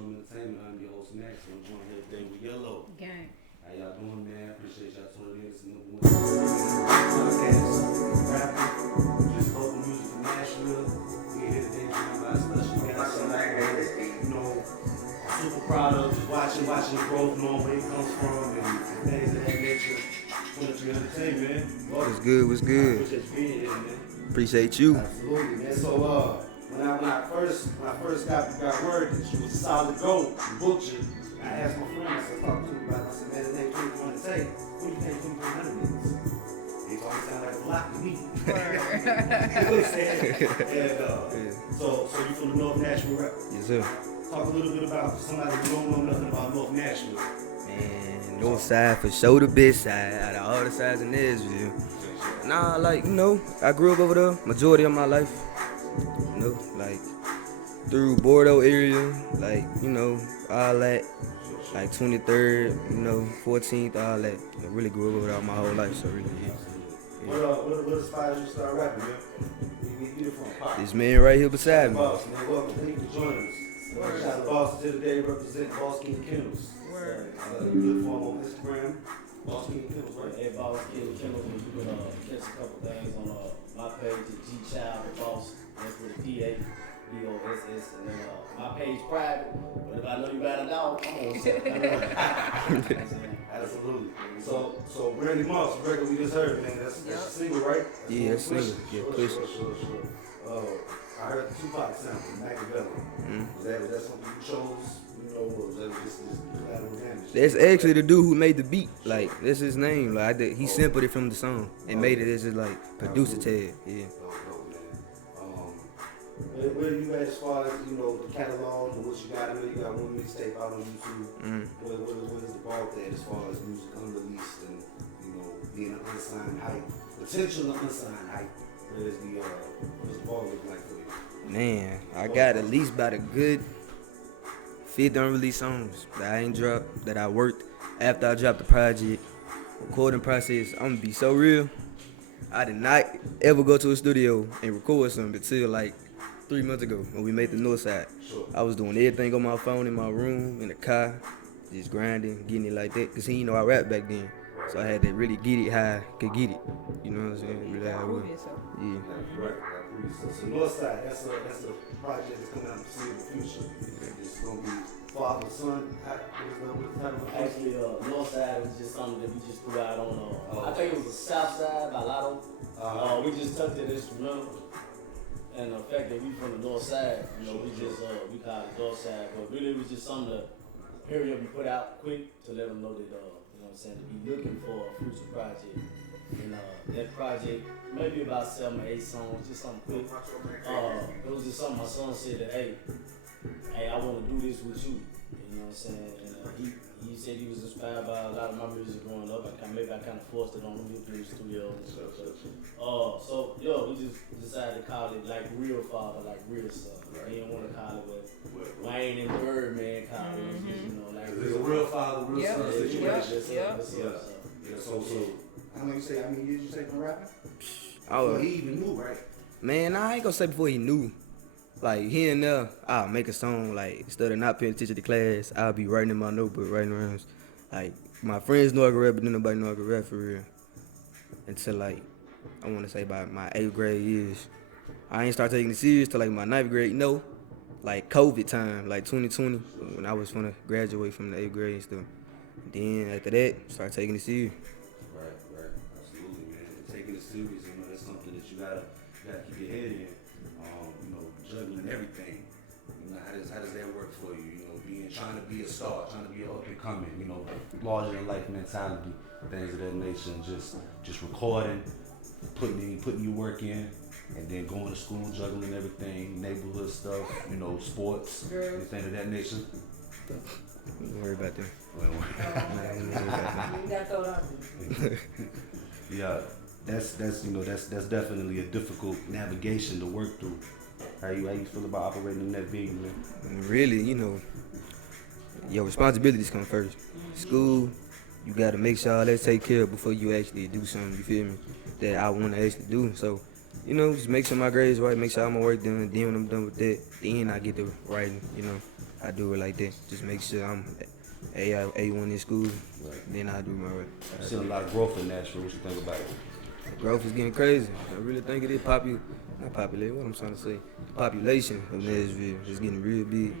Entertainment. I'm your host, MAXX. I'm joined here today with YEHLO. Gang. How y'all doing, man? Appreciate y'all tuning in. It's the number one podcast. Rapping, just local music from Nashville. We're here today joined by a special guest. Somebody that, you know, I'm super proud of. Just watching the growth, knowing where it comes from, and things of that nature. Just wanted to entertain, man. What's good? What's good? Appreciate you being here, man. Appreciate you. Absolutely, man. So, when I first got word that you was a solid gold, booked you, I asked my friend, I talked to him about it. I said, man, the name 21 to take. What do you think 2100 means? He told me it sounded like a lot to me. You know what I'm saying? And so you from the North Nashville rap? Yes, sir. Talk a little bit about somebody who don't know nothing about North Nashville. Man, North side for sure the best side out of all the sides in Nashville. Nah, like, you know, I grew up over there majority of my life. You know, like through Bordeaux area, like, you know, all that, like 23rd, you know, 14th, all that. I really grew up over there my whole life, so really, yeah. What inspired you to start rapping, man? Where you from? This man right here beside me. Boss, man, welcome. Thank you for joining us. Shout out to Boss today, represent Boss King Kennels. You look for him on Instagram, Boss King Kennels, right? Hey, Boss King Kennels, and you can catch a couple things on my page, G Child, the Boss. That's with a P-A-B-O-S-S, and then my page private, but if I know you got a dog, come on. Absolutely. So Brandy Moss, the record we just heard, man, that's a single, right? Yeah, that's single. Yeah, push. Sure. I heard the Tupac sample, Machiavelli. Was that something you chose? You know, or was that just collateral damage? That's actually the dude who made the beat. Like, that's his name. Like, he sampled it from the song and made it as his, like, producer tag. Yeah. Where do you at as far as, you know, the catalog and what you got? I know you got one mixtape out on YouTube. What is the ball at as far as music unreleased and, you know, being an unsigned hype, potential unsigned hype? What does the ball look like for you? Man, I got at least about a good 50 unreleased songs that I ain't dropped, that I worked after I dropped the project. Recording process, I'm gonna be so real. I did not ever go to a studio and record something until like 3 months ago when we made the Northside. Sure. I was doing everything on my phone, in my room, in the car, just grinding, getting it like that. Cause he didn't know I rap back then. So I had to really get it how I could get it. You know what I'm saying? Really how I was. Yeah. Right. So Northside, that's a project that's coming out to see in the future. It's gonna be father, son. What's the title? Actually, Northside was just something that we just threw out on. I think it was the South Side by Lotto. We just took that instrumental, and the fact that we from the North Side, you know, we just we call it North Side, but really it was just something to hurry up and put out quick to let them know that you know what I'm saying, to be looking for a future project. And that project, maybe about 7 or 8 songs, just something quick. It was just something my son said that, hey, I want to do this with you. You know what I'm saying? And he said he was inspired by a lot of my music growing up. Maybe I kind of forced it on him. He was 2 years old and stuff. So we just decided to call it like Real Father, like Real Son. He didn't want to call it what Wayne and Birdman called it. It was just, you know, like It's a real father, real son situation. Yeah. So how many years you say from rapping? Oh, He even knew, right? man, I ain't gonna say before he knew. Like here and there, I'll make a song. Like instead of not paying attention to class, I'll be writing in my notebook, writing rhymes. Like my friends know I can rap, but then nobody know I can rap for real. Until like I want to say about my 8th grade years, I ain't start taking it serious till like my 9th grade. You know, like COVID time, like 2020, when I was gonna graduate from the 8th grade and stuff. Then after that, start taking it serious. Right. Absolutely, man. Taking it serious, you know, that's something that you gotta keep your head in. Juggling everything. You know, how does that work for you? You know, trying to be a star, trying to be up and coming. You know, larger than life mentality, things of that nature, and just recording, putting your work in, and then going to school, juggling everything, neighborhood stuff. You know, sports, anything of that nature. Don't worry about that. Yeah, that's definitely a difficult navigation to work through. How you feel about operating in that vein, man? Really, you know, your responsibilities come first. School, you gotta make sure all that's taken care of before you actually do something, you feel me, that I wanna actually do. So, you know, just make sure my grades right, make sure all my work done, then when I'm done with that, then I get to writing, you know. I do it like that. Just make sure I'm A1 in school, then I do my work. I've seen a lot of growth in Nashville. What you think about it? Growth is getting crazy. I really think it is not popular, what I'm trying to say. The population of Nashville is getting real big.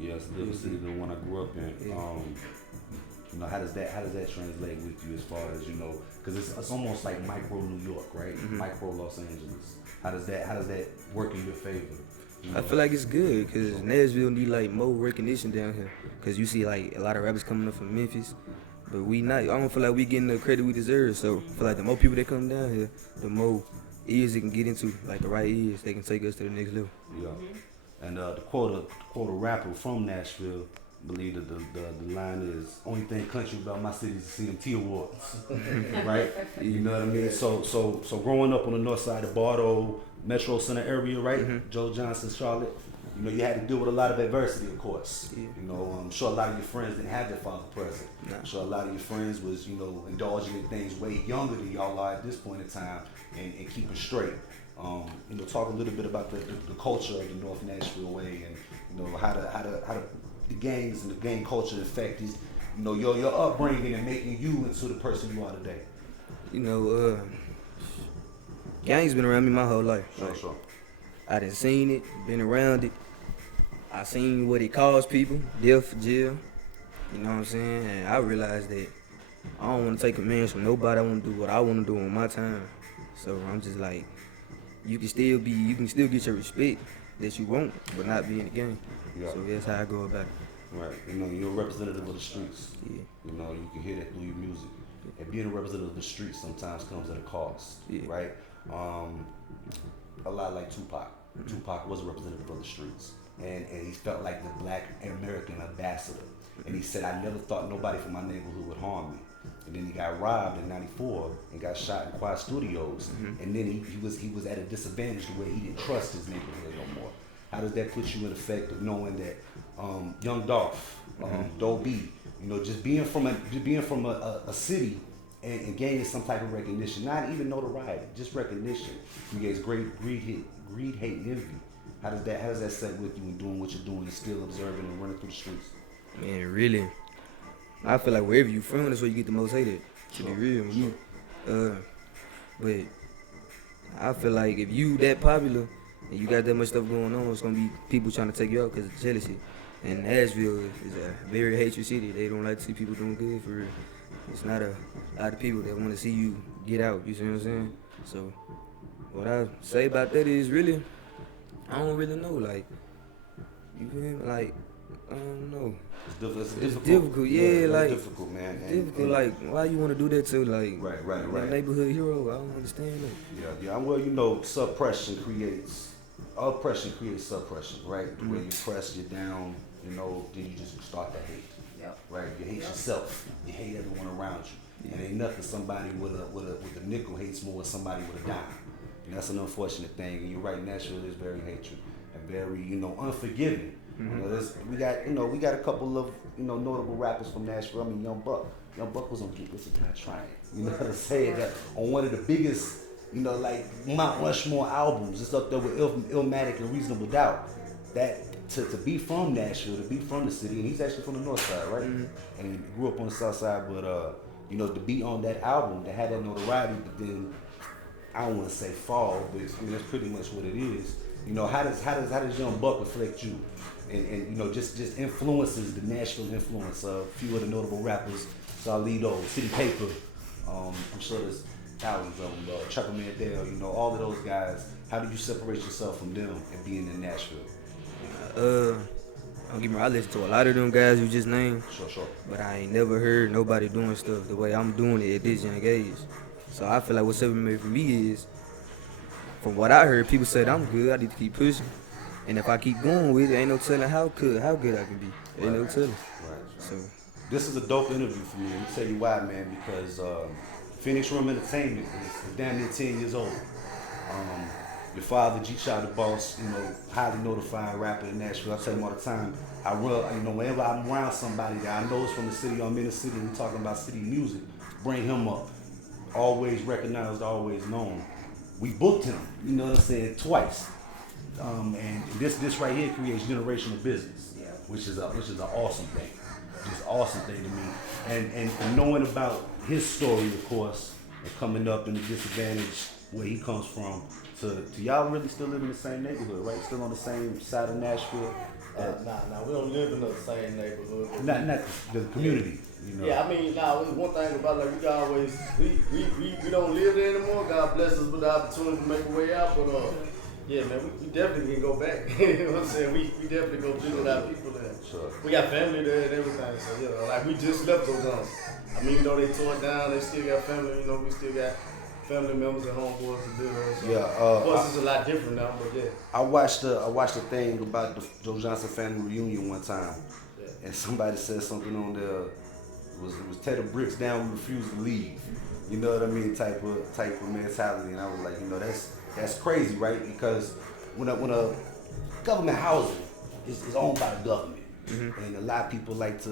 Yeah, it's a different city than the one I grew up in. Yeah. You know, how does that translate with you as far as, you know, because it's almost like micro New York, right? Mm-hmm. Micro Los Angeles. How does that work in your favor? You know? I feel like it's good because Nashville need like more recognition down here. Because you see like a lot of rappers coming up from Memphis, but we not. I don't feel like we getting the credit we deserve. So I feel like the more people that come down here, the more ears they can get into, like the right ears, they can take us to the next level. Yeah. And the quote a rapper from Nashville, I believe that the line is, only thing country about my city is the CMT Awards. Right? You know what I mean? So growing up on the north side of Bordeaux, Metro Center area, right? Mm-hmm. Joe Johnson, Charlotte. You know, you had to deal with a lot of adversity, of course. Yeah. You know, I'm sure a lot of your friends didn't have their father present. Nah. I'm sure a lot of your friends was, you know, indulging in things way younger than y'all are at this point in time and keeping straight. You know, talk a little bit about the culture of the North Nashville way, and you know how the gangs and the gang culture affected, you know, your upbringing and making you into the person you are today. You know, gangs been around me my whole life. Sure. I done seen it, been around it. I seen what it caused people, death, jail. You know what I'm saying? And I realized that I don't want to take commands from nobody. I want to do what I want to do on my time. So I'm just like, you can still get your respect that you want, but not be in the game. Yeah. So that's how I go about it. Right. You know, you're a representative of the streets. Yeah. You know, you can hear that through your music. And being a representative of the streets sometimes comes at a cost. Yeah. Right? A lot like Tupac. Mm-hmm. Tupac was a representative of the streets. And he felt like the black American ambassador. And he said, I never thought nobody from my neighborhood would harm me. And then he got robbed in '94 and got shot in Quad Studios. Mm-hmm. And then he was at a disadvantage to where he didn't trust his neighborhood no more. How does that put you in effect of knowing that Young Dolph, Doe B, you know, just being from a city and gaining some type of recognition, not even notoriety, just recognition, creates great greed, hate, and envy. How does that set with you in doing what you're doing and still observing and running through the streets? Man, really, I feel like wherever you from, that's where you get the most hated. To be real, but I feel like if you that popular and you got that much stuff going on, it's gonna be people trying to take you out because of jealousy. And Nashville is a very hatred city. They don't like to see people doing good for real. It's not a lot of people that want to see you get out. You see what I'm saying? So what I say about that is really, I don't really know. Like, you feel me? Like, I don't know. It's difficult, yeah, like difficult, man. difficult, like why you want to do that to like Right. neighborhood hero? I don't understand that. Yeah. Well, oppression creates suppression, right? The way you press you down, then you just start to hate. Yep. Right? You hate yourself. You hate everyone around you. And ain't nothing somebody with a nickel hates more than somebody with a dime. And that's an unfortunate thing. And you're right, Nashville is very hatred and very, unforgiving. We got a couple of notable rappers from Nashville. I mean, Young Buck was on Get This and Not Trying. You know what I'm saying? That on one of the biggest, like Mount Rushmore albums. It's up there with Illmatic and Reasonable Doubt. That to be from Nashville, to be from the city, and he's actually from the north side, right? And he grew up on the south side, but to be on that album, to have that notoriety, but then I don't want to say fall, but that's pretty much what it is. How does Young Buck reflect you? And just influences, the Nashville influence of a few of the notable rappers, Salido, City Paper, I'm sure there's thousands of them, Chuck Mandel, all of those guys. How do you separate yourself from them and being in Nashville? Don't get me wrong, I listen to a lot of them guys you just named. Sure. But I ain't never heard nobody doing stuff the way I'm doing it at this young age. So I feel like what's separating for me is, from what I heard, people said I'm good, I need to keep pushing. And if I keep going with it, ain't no telling how good I can be. Ain't no telling. Right. So this is a dope interview for me. Let me tell you why, man. Because Phoenix Room Entertainment is damn near 10 years old. Your father, G Shot the Boss, highly notified rapper in Nashville. I tell him all the time. Whenever I'm around somebody that I know is from the city, I'm in the city, and we're talking about city music, bring him up. Always recognized, always known. We booked him, twice. And this right here creates generational business, which is an awesome thing. Just an awesome thing to me. And knowing about his story, of course, and coming up in the disadvantage where he comes from, to y'all really still live in the same neighborhood, right? Still on the same side of Nashville. Nah, we don't live in the same neighborhood. Not the community. Yeah, I mean, one thing about we can always we don't live there anymore. God bless us with the opportunity to make a way out, but yeah, man, we definitely can go back. You know what I'm saying? We definitely go visit our people there. Sure. We got family there and everything, so we just left those zones. I mean, they tore it down, they still got family. We still got family members and homeboys to do that. So of course, it's a lot different now, but yeah. I watched a thing about the Joe Johnson family reunion one time, and somebody said something on there. It was tear the bricks down, we refuse to leave. You know what I mean? Type of mentality, and I was like, that's crazy, right? Because when a government housing is owned by the government, and a lot of people like to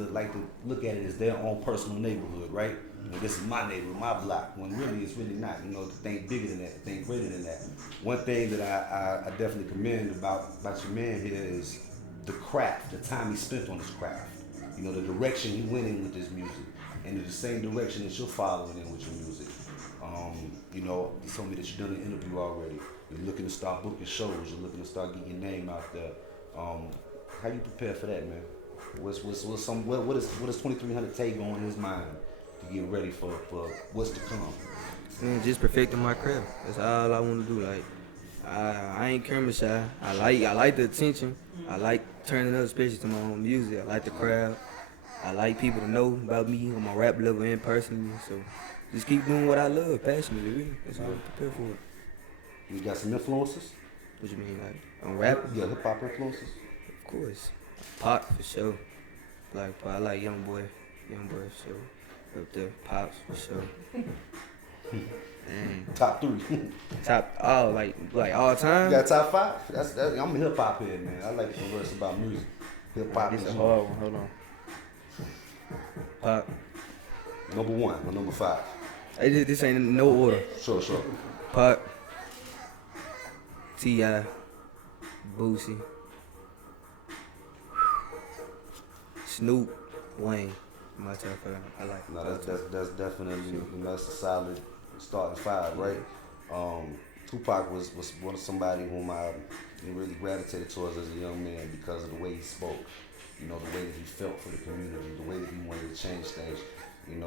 look at it as their own personal neighborhood, right? This is my neighborhood, my block. When really it's really not. The thing bigger than that, the thing greater than that. One thing that I definitely commend about your man here is the craft, the time he spent on his craft. The direction he went in with his music, and the same direction that you're following in with your music. He told me that you've done an interview already. You're looking to start booking shows. You're looking to start getting your name out there. How you prepare for that, man? What does 2300 take on his mind to get ready for what's to come? Man, just perfecting my craft. That's all I want to do. Like, I ain't camera shy. I like the attention. I like turning up, especially to my own music. I like the crowd. I like people to know about me on my rap level and personally. So just keep doing what I love passionately, really. That's all I prepare for. You got some influences? What you mean, like on rap? Yeah, hip hop influences. Of course. Pop for sure. I like Young Boy for sure. Up there, Pops for sure. Dang. Top 3. Like all time. You got top 5? That's I'm a hip hop head, man. I like to converse about music. Hip hop This is a hard one. Hold on. Pop. Number 1 or number 5. This ain't in no order. Sure. Pop. T.I. Boosie. Snoop. Wayne. My top 5. I like. No, that's definitely, that's a solid starting 5, right? Tupac was one of somebody whom I really gravitated towards as a young man because of the way he spoke, the way that he felt for the community, the way that he wanted to change things.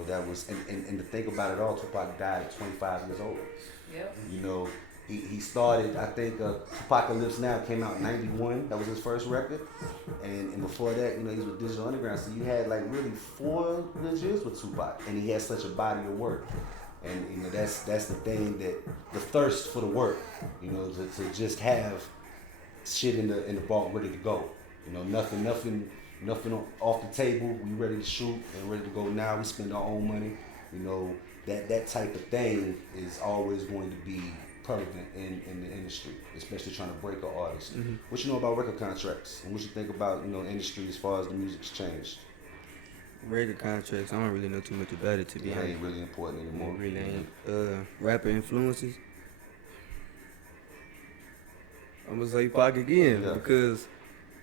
That was, and to think about it all, Tupac died at 25 years old. Yep. He started, I think, Tupac Lives Now came out in 91. That was his first record. And before that, he was with Digital Underground. So you had like really 4 good years with Tupac. And he had such a body of work. And that's the thing, that the thirst for the work, to just have shit in the vault ready to go. Nothing off the table. We ready to shoot and ready to go now. We spend our own money. That type of thing is always going to be prevalent in the industry, especially trying to break an artist. Mm-hmm. What you know about record contracts, and what you think about industry as far as the music's changed? Record contracts, I don't really know too much about it, to be It honest. ain't really important anymore. It really ain't. Rapper influences, I'm gonna say Pac again, Yeah. because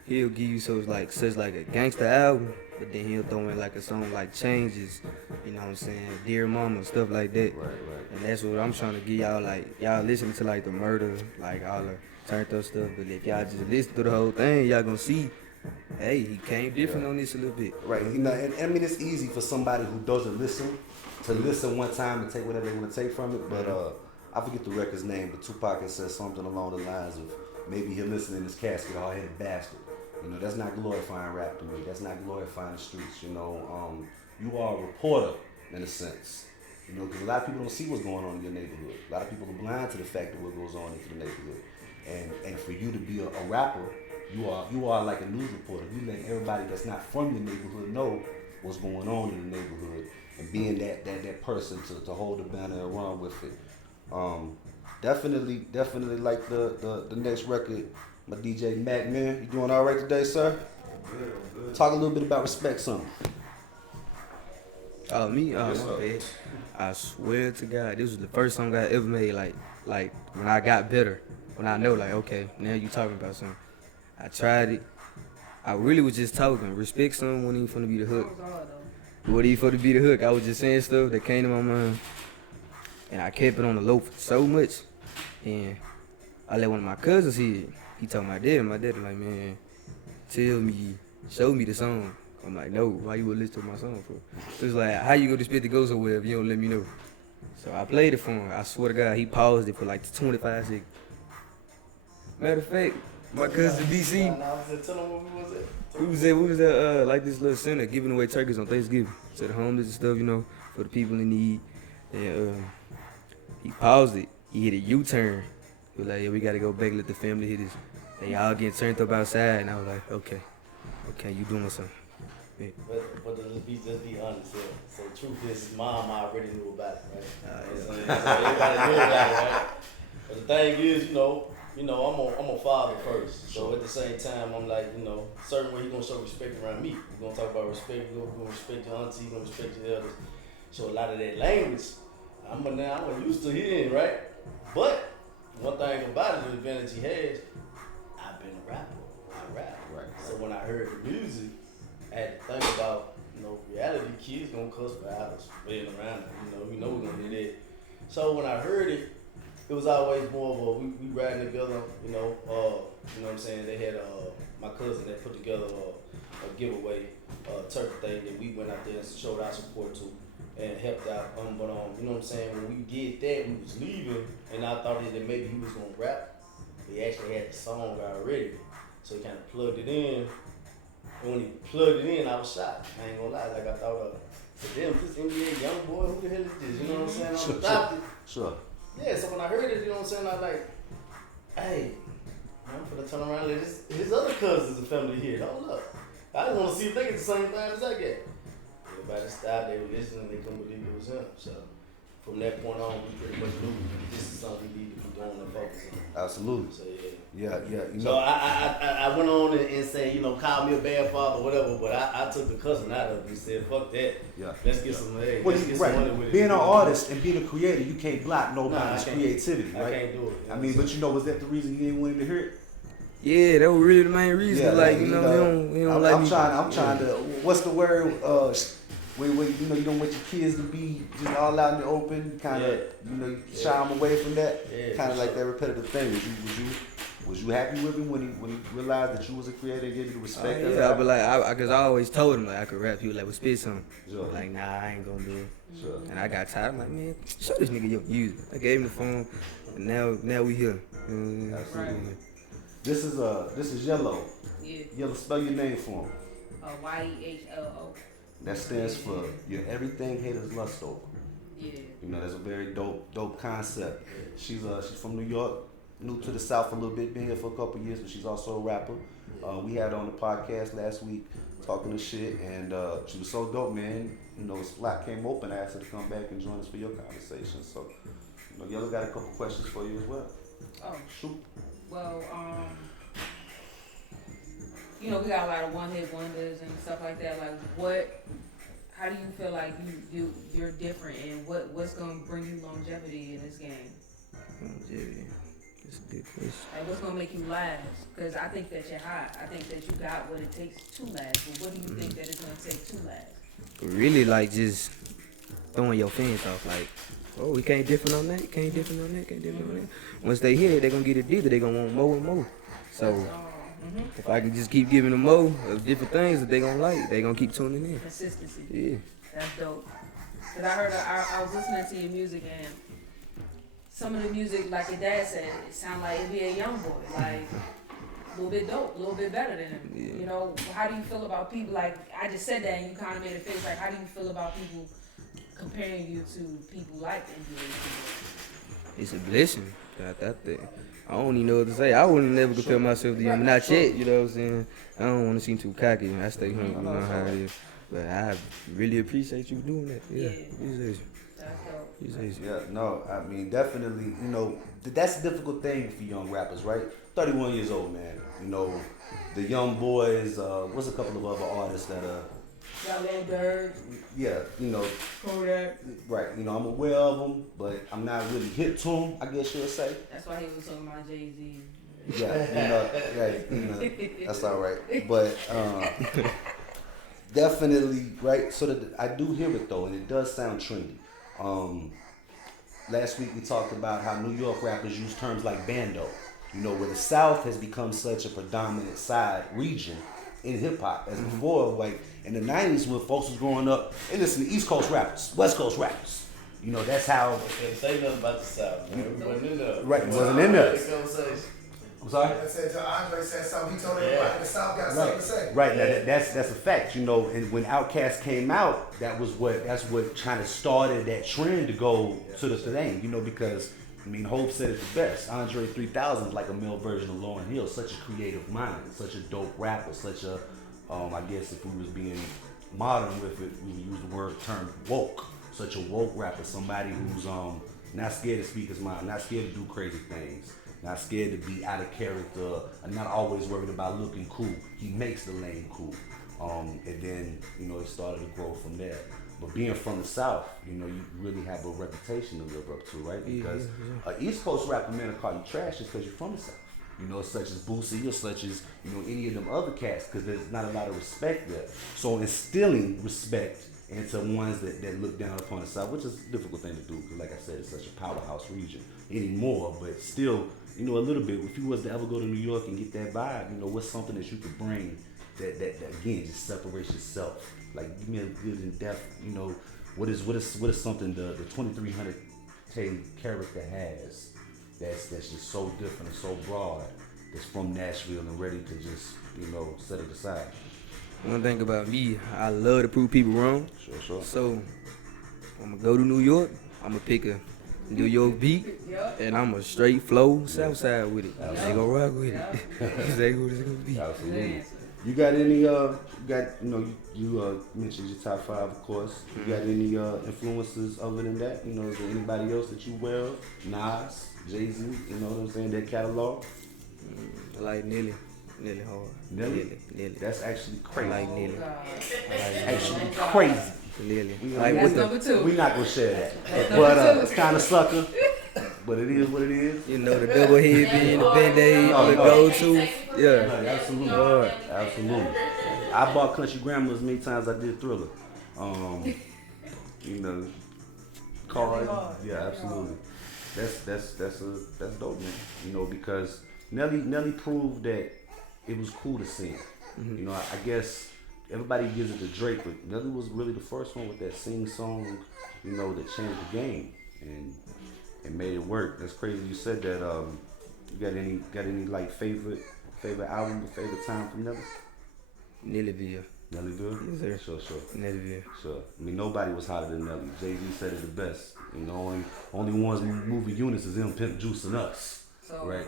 he'll give you such like a gangster album, but then he'll throw in like a song like Changes, you know what I'm saying, Dear Mama, stuff like that. Right. And that's what I'm trying to give y'all, like, y'all listening to like the Murder, like all the turned up stuff, but if y'all just listen to the whole thing, y'all gonna see, hey, he came different on this a little bit. Right. And I mean, it's easy for somebody who doesn't listen to listen one time and take whatever they want to take from it. But I forget the record's name, but Tupac has said something along the lines of, maybe he'll listen in his casket, hard-headed bastard. That's not glorifying rap to me. That's not glorifying the streets. You are a reporter in a sense. Because a lot of people don't see what's going on in your neighborhood. A lot of people are blind to the fact that what goes on into the neighborhood. And for you to be a rapper, you are like a news reporter. You let everybody that's not from your neighborhood know what's going on in the neighborhood, and being that person to hold the banner and run with it. Definitely like the next record. My DJ Mac, man, you doing all right today, sir? Good. Talk a little bit about Respect Something. Oh, me? Oh, Yes, my sir. bad. I swear to God, this was the first song I ever made, like when I got better, when I know, like, okay, now you talking about something. I tried it. I really was just talking. Respect Something wasn't even finna be the hook. That was hard though. What even for to be the hook? I was just saying stuff that came to my mind, and I kept it on the low for so much, and I let one of my cousins hear it. He told my dad like, man, show me the song. I'm like, no, why you would listen to my song for? It was like, how you gonna spit the go so well if you don't let me know? So I played it for him. I swear to God, he paused it for like 25 seconds. Matter of fact, my cousin DC, Tell them what we was at. we was at like this little center giving away turkeys on Thanksgiving to the homeless and stuff, for the people in need. And he paused it. He hit a U-turn. He was like, yeah, we gotta go back, let the family hit this. They all getting turned up outside, and I was like, okay, you doing something. Yeah. But to just be honest here. So the truth is, his mom already knew about it, right? So everybody knew about it, right? But the thing is, I'm a father first. So at the same time, I'm like, certain way he gonna show respect around me. We're gonna talk about respect. We're gonna respect your auntie. We're gonna respect your elders. So a lot of that language, I'm used to hearing, right? But one thing about it, the advantage he has, I've been a rapper. I rap. Right. So when I heard the music, I had to think about, reality, kids gonna cuss for hours playing around it. We know we're gonna do that. So when I heard it, it was always more of a, we riding together, you know what I'm saying? They had, my cousin that put together a giveaway, turkey thing that we went out there and showed our support to and helped out. But you know what I'm saying? When we did that, we was leaving, and I thought that maybe he was gonna rap. He actually had the song already, so he kind of plugged it in. And when he plugged it in, I was shocked. I ain't gonna lie, like I thought, damn, this NBA young boy, who the hell is this? You know what I'm saying? I adopted. Sure. Yeah, so when I heard it, you know what I'm saying, I was like, hey, I'm gonna turn around and let his other cousins and family here. Hold up. I just wanna see if they get the same thing as I get. Everybody stopped, they were listening, they couldn't believe it was him. So from that point on, we pretty much knew this is something we need to be doing and focus on. Absolutely. So yeah. Yeah. So I went on and said, call me a bad father, whatever, but I took the cousin out of it and said, fuck that. Yeah. Let's get some, hey, Well, let's get some money with it. Being an artist and being a creator, you can't block nobody's creativity, right? I can't do it. I mean, but was that the reason you didn't want him to hear it? Yeah, that was really the main reason. Yeah, he don't like me. I'm trying to. What's the word? where you know you don't want your kids to be just all out in the open, kind of you know you shy them away from that, kind of like that repetitive thing. Was you happy with him when he realized that you was a creator and gave you the respect? Yeah, but like, cause I always told him like I could rap. He was like, "Well, spit something." Sure. Like, nah, I ain't gonna do it. Sure. And I got tired. I'm like, man, show this nigga your music. I gave him the phone, and now we here. Absolutely. This is YEHLO. Yeah. YEHLO, spell your name for him. YEHLO. That stands for your everything haters lust over. Yeah. You know, that's a very dope concept. She's from New York, new to the South a little bit, been here for a couple years, but she's also a rapper. We had her on the podcast last week talking to shit, and she was so dope, man. You know, Splat came open, I asked her to come back and join us for your conversation. So, you know, YEHLO got a couple questions for you as well. Oh. Shoot. Well, you know, we got a lot of one-hit wonders and stuff like that. Like, how do you feel like you're different, and what's gonna bring you longevity in this game? Longevity. That's a good question. Like, what's gonna make you last? Because I think that you're hot. I think that you got what it takes to last. But what do you think that it's gonna take to last? Really, like, just throwing your fans off. Like, oh, we can't different on that. Can't different on that. Can't different on that. Once they hear it, they're gonna get it deeper. They're gonna want more and more. So if I can just keep giving them more of different things that they gonna like, they gonna keep tuning in. Consistency. Yeah. That's dope. Cause I was listening to your music, and some of the music, like your dad said, it sound like it'd be a young boy, like a little bit dope, a little bit better than him. Yeah. You know, how do you feel about people? Like, I just said that, and you kind of made a face. Like, how do you feel about people comparing you to people like NBA? It's a blessing. I don't even know what to say. I wouldn't never compare myself to them. Not yet, you know what I'm saying? I don't want to seem too cocky. I stay humble, you know how it is. But I really appreciate you doing that. Yeah. Appreciate you. That's dope. Appreciate you. Yeah, no, I mean, definitely, you know, that's a difficult thing for young rappers, right? 31 years old, man. You know, the young boys, what's a couple of other artists that Got Lil Durk. yeah, you know, Kodak. right, you know, I'm aware of them, but I'm not really hip to them, I guess you'll say. That's why he was talking about Jay-Z. Yeah, you know, that's all right. But definitely, right, so that I do hear it though, and it does sound trendy. Last week we talked about how New York rappers use terms like bando, you know, where the South has become such a predominant side region in hip hop as before, like in the 90s when folks was growing up, they listen to East Coast rappers, West Coast rappers. You know, that's how. Can't say nothing about the South, man. We wasn't in there. Right, wasn't in there. Conversation. I'm sorry? I said to Andre said something, he told everybody in the South got something to say. Right, now that's a fact, you know, and when Outkast came out, that's what kind of started that trend to go to the thing, you know, because, I mean, Hope said it the best. Andre 3000 is like a male version of Lauryn Hill, such a creative mind, such a dope rapper, such a, I guess if we was being modern with it, we would use the term woke, such a woke rapper, somebody who's not scared to speak his mind, not scared to do crazy things. Not scared to be out of character, and not always worried about looking cool. He makes the lane cool. And then, you know, it started to grow from there. But being from the South, you know, you really have a reputation to live up to, right? Because East Coast rapper man will call you trash just because you're from the South. You know, such as Boosie or such as, you know, any of them other cats, because there's not a lot of respect there. So instilling respect into ones that look down upon the South, which is a difficult thing to do, because like I said, it's such a powerhouse region anymore, but still, you know, a little bit. If you was to ever go to New York and get that vibe, you know, what's something that you could bring that again just separates yourself? Like, give me a good in depth, you know, what is something the 2300K character has that's just so different and so broad, that's from Nashville and ready to just, you know, set it aside. One thing about me, I love to prove people wrong. Sure. So I'm gonna go to New York. I'm gonna pick a New York beat, and I'm a straight flow Southside with it. They gonna rock with it. Exactly what it's gonna be. Absolutely. You got any? You mentioned your top 5, of course. You got any influences other than that? You know, is there anybody else that you wear of? Nas, Jay-Z, you know what I'm saying? Their catalog. I like Nelly hard. Nelly? Nelly. That's actually crazy. I like Nelly. Actually crazy. Nelly. That's number 2. We're not gonna share that. But it's kind of sucker. But it is what it is. You know, the double head being the Band-Aid, the go-to. Yeah. Absolutely. Absolutely. I bought Country Grammar as many times as I did Thriller. You know, Nelly card. hard. Yeah, Nelly absolutely. That's dope, man. You know, because Nelly proved that it was cool to sing. You know, I guess everybody gives it to Drake, but Nelly was really the first one with that sing song, you know, that changed the game and made it work. That's crazy you said that. You got any like favorite album or favorite time from Nelly? Nellyville. Nellyville? Yes, sir. Sure. Nellyville. Sure. I mean, nobody was hotter than Nelly. Jay-Z said it the best. You know, only ones moving units is them, Pimp Juice, and us. So, Right.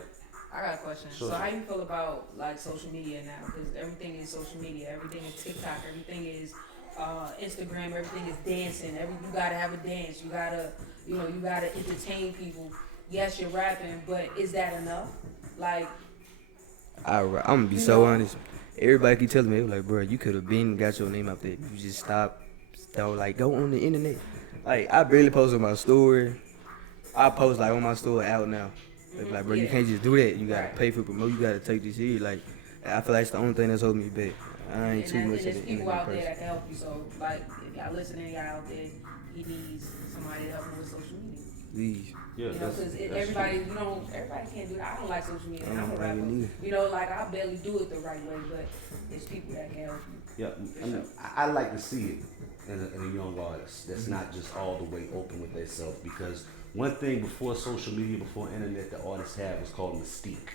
I got a question. Sure. So how you feel about like social media now? Because everything is social media. Everything is TikTok. Everything is Instagram. Everything is dancing. You gotta have a dance. You gotta entertain people. Yes, you're rapping, but is that enough? Like, I'm gonna be so honest. Everybody keep telling me, they was like, bro, you could have been got your name out there. You just stop. Like, go on the internet. Like, I barely post on my story. I post like on my story out now. They be like, bro, you can't just do that. You gotta pay for promote. You gotta take this here. Like, I feel like it's the only thing that's holding me back. I ain't too much of there's the people internet out there person. that can help you. So like, if y'all listening, y'all out there, he needs somebody to help him with social media. Please. Yeah, You know, because everybody can't do that. I don't like social media. I'm a like it rapper. neither. You know, like I barely do it the right way, but there's people that can help you. Yeah, I mean, I like to see it in a young artist that's not just all the way open with themselves. Because one thing before social media, before internet, the artists had was called mystique,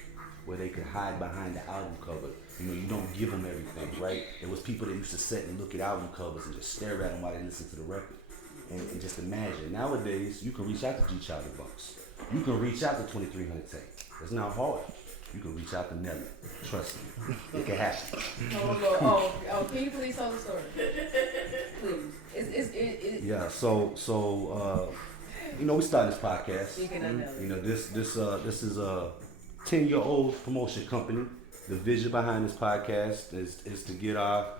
where they could hide behind the album cover. You know, you don't give them everything, right? There was people that used to sit and look at album covers and just stare at them while they listen to the record. And just imagine, nowadays, you can reach out to G Child and Bunks. You can reach out to 2300 Take. It's not hard. You can reach out to Nelly. Trust me. It can happen. Oh, can you please tell the story? Please. Yeah, so you know, we started this podcast. Speaking of Nelly. You know, this is a 10-year-old promotion company. The vision behind this podcast is to get our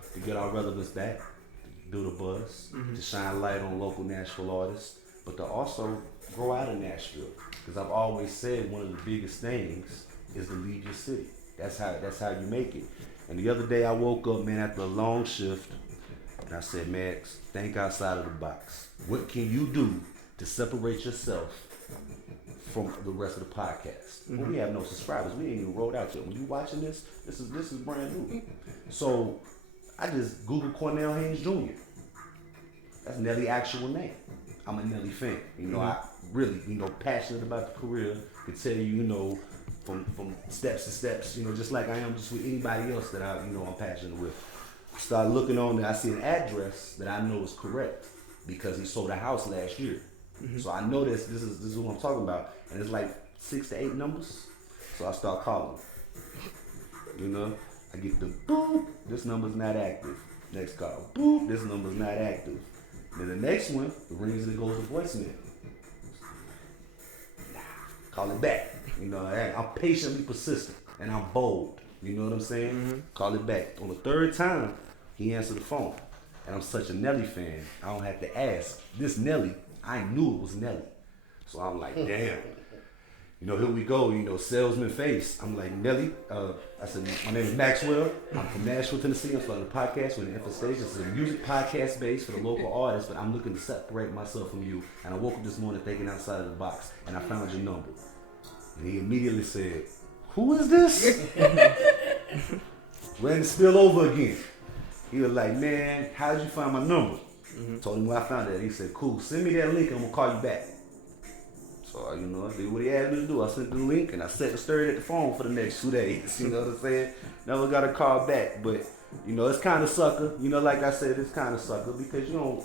relevance back, build a buzz, to shine light on local Nashville artists, but to also grow out of Nashville. Because I've always said one of the biggest things is to leave your city. That's how you make it. And the other day I woke up, man, after a long shift, and I said, Maxx, think outside of the box. What can you do to separate yourself from the rest of the podcast? Well, we have no subscribers. We ain't even rolled out yet. When you watching this is brand new. So I just Googled Cornell Haynes Jr. That's Nelly's actual name. I'm a Nelly fan. You know, I really, passionate about the career. Can tell you, from steps to steps, just like I am just with anybody else that I'm passionate with. I started looking on there. I see an address that I know is correct because he sold a house last year. So I know this is what I'm talking about. And it's like 6 to 8 numbers. So I start calling. I get the boop, this number's not active. Next call, boop, this number's not active. Then the next one, it rings and it goes to voicemail. Call it back. I'm patiently persistent and I'm bold. You know what I'm saying? Call it back. On the third time, he answered the phone. And I'm such a Nelly fan, I don't have to ask. This Nelly, I knew it was Nelly. So I'm like, damn. Here we go, salesman face. I'm like, Nelly, I said, my name is Maxwell. I'm from Nashville, Tennessee. I'm starting a podcast with an emphasis. This is a music podcast base for the local artists, but I'm looking to separate myself from you. And I woke up this morning thinking outside of the box, and I found your number. And he immediately said, who is this? Ready to spill over again. He was like, man, how did you find my number? Told him where I found it. He said, cool, send me that link and I'm going to call you back. So, I did what he asked me to do. I sent the link and I sat and stirred at the phone for the next 2 days. You know what I'm saying? Never got a call back. But, it's kind of sucker. Like I said, it's kind of sucker because you don't,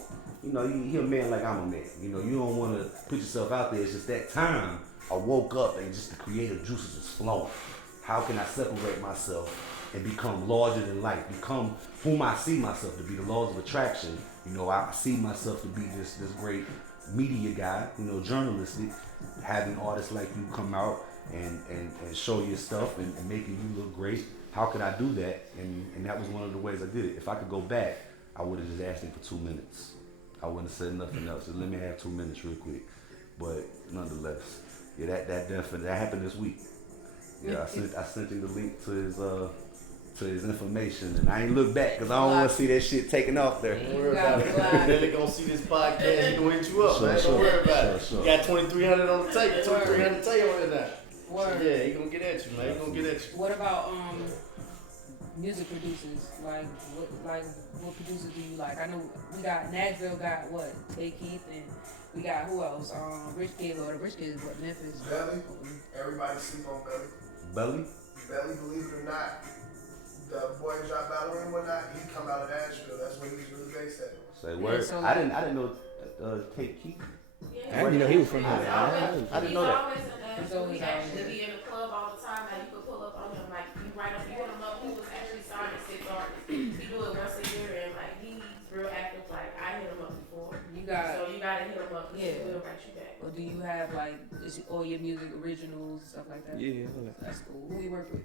you're a man like I'm a man. You don't want to put yourself out there. It's just that time I woke up and just the creative juices was flowing. How can I separate myself and become larger than life? Become whom I see myself to be, the laws of attraction. I see myself to be this great media guy, journalistic, having artists like you come out and show your stuff and making you look great. How could I do that? And that was one of the ways I did it. If I could go back, I would have just asked him for 2 minutes. I wouldn't have said nothing else. Just let me have 2 minutes real quick. But nonetheless, yeah, that definitely, that happened this week. Yeah, I sent him the link to to his information, and I ain't look back because I don't want to see that shit taken off there. Don't worry about it. Nelly gonna see this podcast, he gonna hit you up, man. Don't worry about it. Sure. You got 2,300 on the tape, 2,300 tape on it now. Word. Yeah, he gonna get at you, man. He gonna get at you. What about music producers? Like what producers do you like? I know we got Nashville got what? Tay Keith, and we got who else? Rich Kid, or the Rich Kid is what, Memphis. Belly. Everybody sleep on Belly. Belly? Belly, believe it or not, the boy dropped out and whatnot, he come out of Nashville. That's where he was really based at. Say word. so- I didn't know Tay Keith. I didn't know he was from here. I didn't know that. So he's always actually be in the club all the time. Now you could pull up on him, like you right up, you hit him up. He was actually signed to 6 artists. He do it once a year, and like he's real active. Like I hit him up before, You got, so you gotta hit him up. 'Cause Yeah. he will write you back. or do you have like is all your music originals and stuff like that? Yeah, That's cool. Who you work with?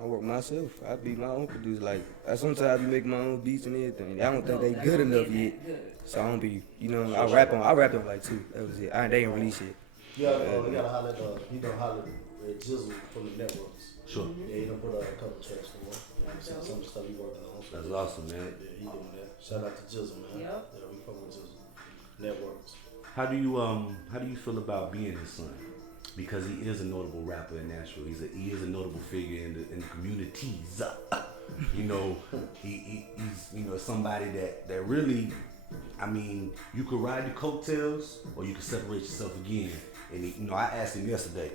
I work myself. I be my own producer. Like I sometimes be making my own beats and everything. I don't think they good enough yet. Good. So I don't be, I rap on like 2. That was it. They ain't release it. You gotta holler at, he done holler at Jizzle from the networks. Sure. Yeah, he done put out a couple tracks for him. Some of the stuff he working on. So That's awesome, man. yeah, he doing that. Shout out to Jizzle, man. Yep. Yeah, we fucking with Jizzle. Networks. How do you feel about being his son? Because he is a notable rapper in Nashville. He is a notable figure in the communities. He's somebody that really, I mean, you could ride the coattails or you could separate yourself again. And I asked him yesterday,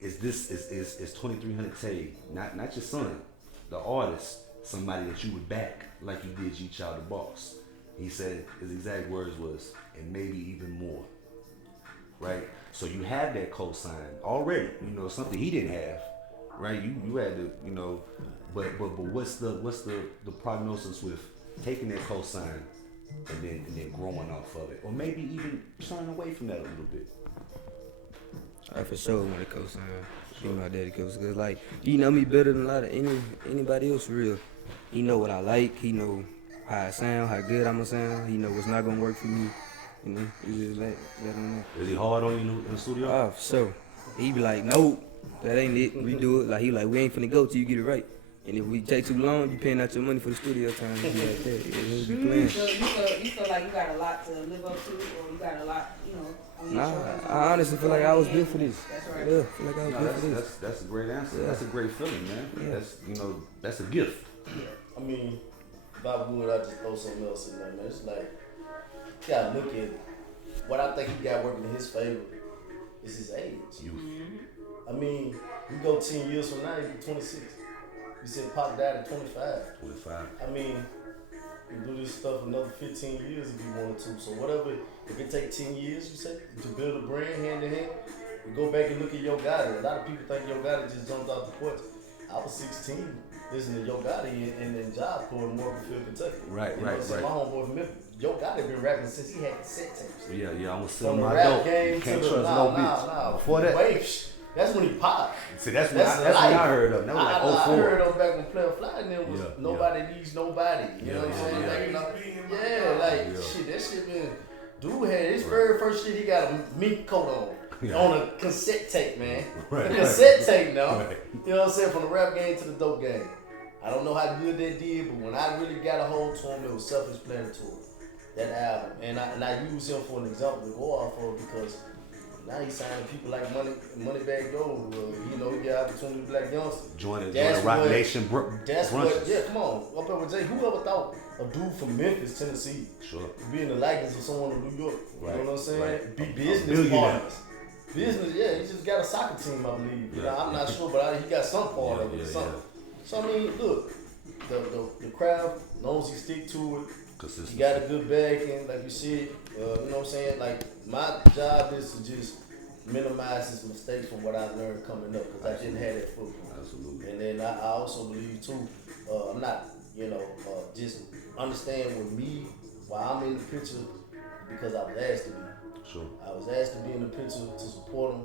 is 2300 Tay, not your son, the artist, somebody that you would back like you did G Child the Boss? He said his exact words was, and maybe even more. Right? So you have that cosign already, something he didn't have. Right? You had to, but what's the prognosis with taking that cosign and then growing off of it? Or maybe even turning away from that a little bit. I for sure want to co-sign. Be my daddy cause like he know me better than a lot of anybody else for real. He know what I like. He know how I sound, how good I'ma sound. He know what's not gonna work for me. He just let him know. Is he hard on you in the studio? Oh, for sure. He be like, nope, that ain't it. Redo it. Like he like, we ain't finna go till you get it right. And if we take too long, you paying out your money for the studio time. He be like that. Yeah, he be playing. So you feel like you got a lot to live up to, or you got a lot, on your Nah, shoulders? I honestly feel like I was built for this. That's right. Yeah, feel like I was No, built for this. that's a great answer. Yeah. That's a great feeling, man. Yeah. That's a gift. I mean, if I would, I'd just throw something else in there, man. It's like, you gotta look at what I think he got working in his favor is his age. Youth. I mean, you go 10 years from now, you be 26. You said Pop died at 25. 25. I mean, you do this stuff another 15 years if you wanted to. So whatever, if it take 10 years, you say, to build a brand hand in hand, we go back and look at Yo Gotti. A lot of people think Yo Gotti just jumped off the porch. I was 16 listening to Yo Gotti in Job Corps in Morganfield, Kentucky. Right. My homeboy from Memphis, Yo Gotti been rapping since he had cassette tapes. Yeah, I'm gonna From sell the my rap dope. game You to can't the trust no bitch. Before that, wait, that's when he popped. see, that's when That's I life. heard of. That was like I 04. heard those back when Player Fly and them was Yeah, nobody needs nobody. You know what I'm saying? Yeah. Shit, that shit been. Dude had his very first shit. He got a mink coat on on a cassette tape, man. Right. A cassette tape now. Right. You know what I'm saying? From the rap game to the dope game. I don't know how good that did, but when I really got a hold to him, it was self-explanatory. That album, and I use him for an example to go off of because now he's signing people like Moneybag Gold. He got opportunity with Black Youngster. Joining That's Rock what- Nation That's brunches. what. Yeah, come on. Up there with Jay. Whoever thought a dude from Memphis, Tennessee, Sure. would be in the likeness of someone in New York? You Right, know what I'm saying? right. Be A business billionaire. partners. Business, yeah. He just got a soccer team, I believe. I'm not sure, but he got some part of it or something. So I mean, look, the crowd knows he stick to it. He got a good backing, like you said. You know what I'm saying? Like my job is to just minimize his mistakes from what I learned coming up because I didn't have that football. Absolutely. And then I also believe too, I'm not, just understand with me why I'm in the picture because I was asked to be. Sure. I was asked to be in the picture to support him,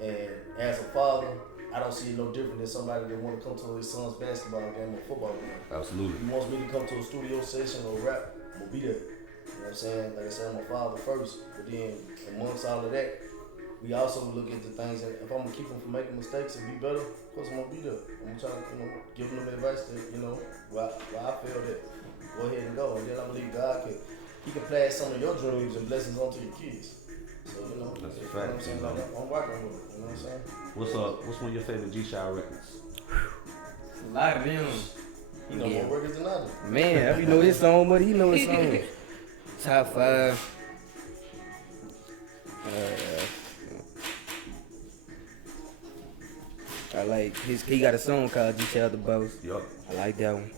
and as a father, I don't see it no different than somebody that want to come to his son's basketball game or football game. Absolutely. He wants me to come to a studio session or rap, I'm gonna be there. You know what I'm saying? Like I said, I'm a father first, but then amongst all of that, we also look at the things that if I'm gonna keep them from making mistakes and be better, of course I'm gonna be there. I'm gonna try to, give them advice that, where I feel that go ahead and go. And then I believe God He can pass some of your dreams and blessings on to your kids. So, That's a you know fact, what I'm saying? you know. Like, I'm rocking with it, you know what I'm saying? What's one of your favorite G-Child records? A lot of them. He know more records than I do. Man, you know his song, but he know his song. Top 5. I like he got a song called G Child the Boss. Yup. I like that one.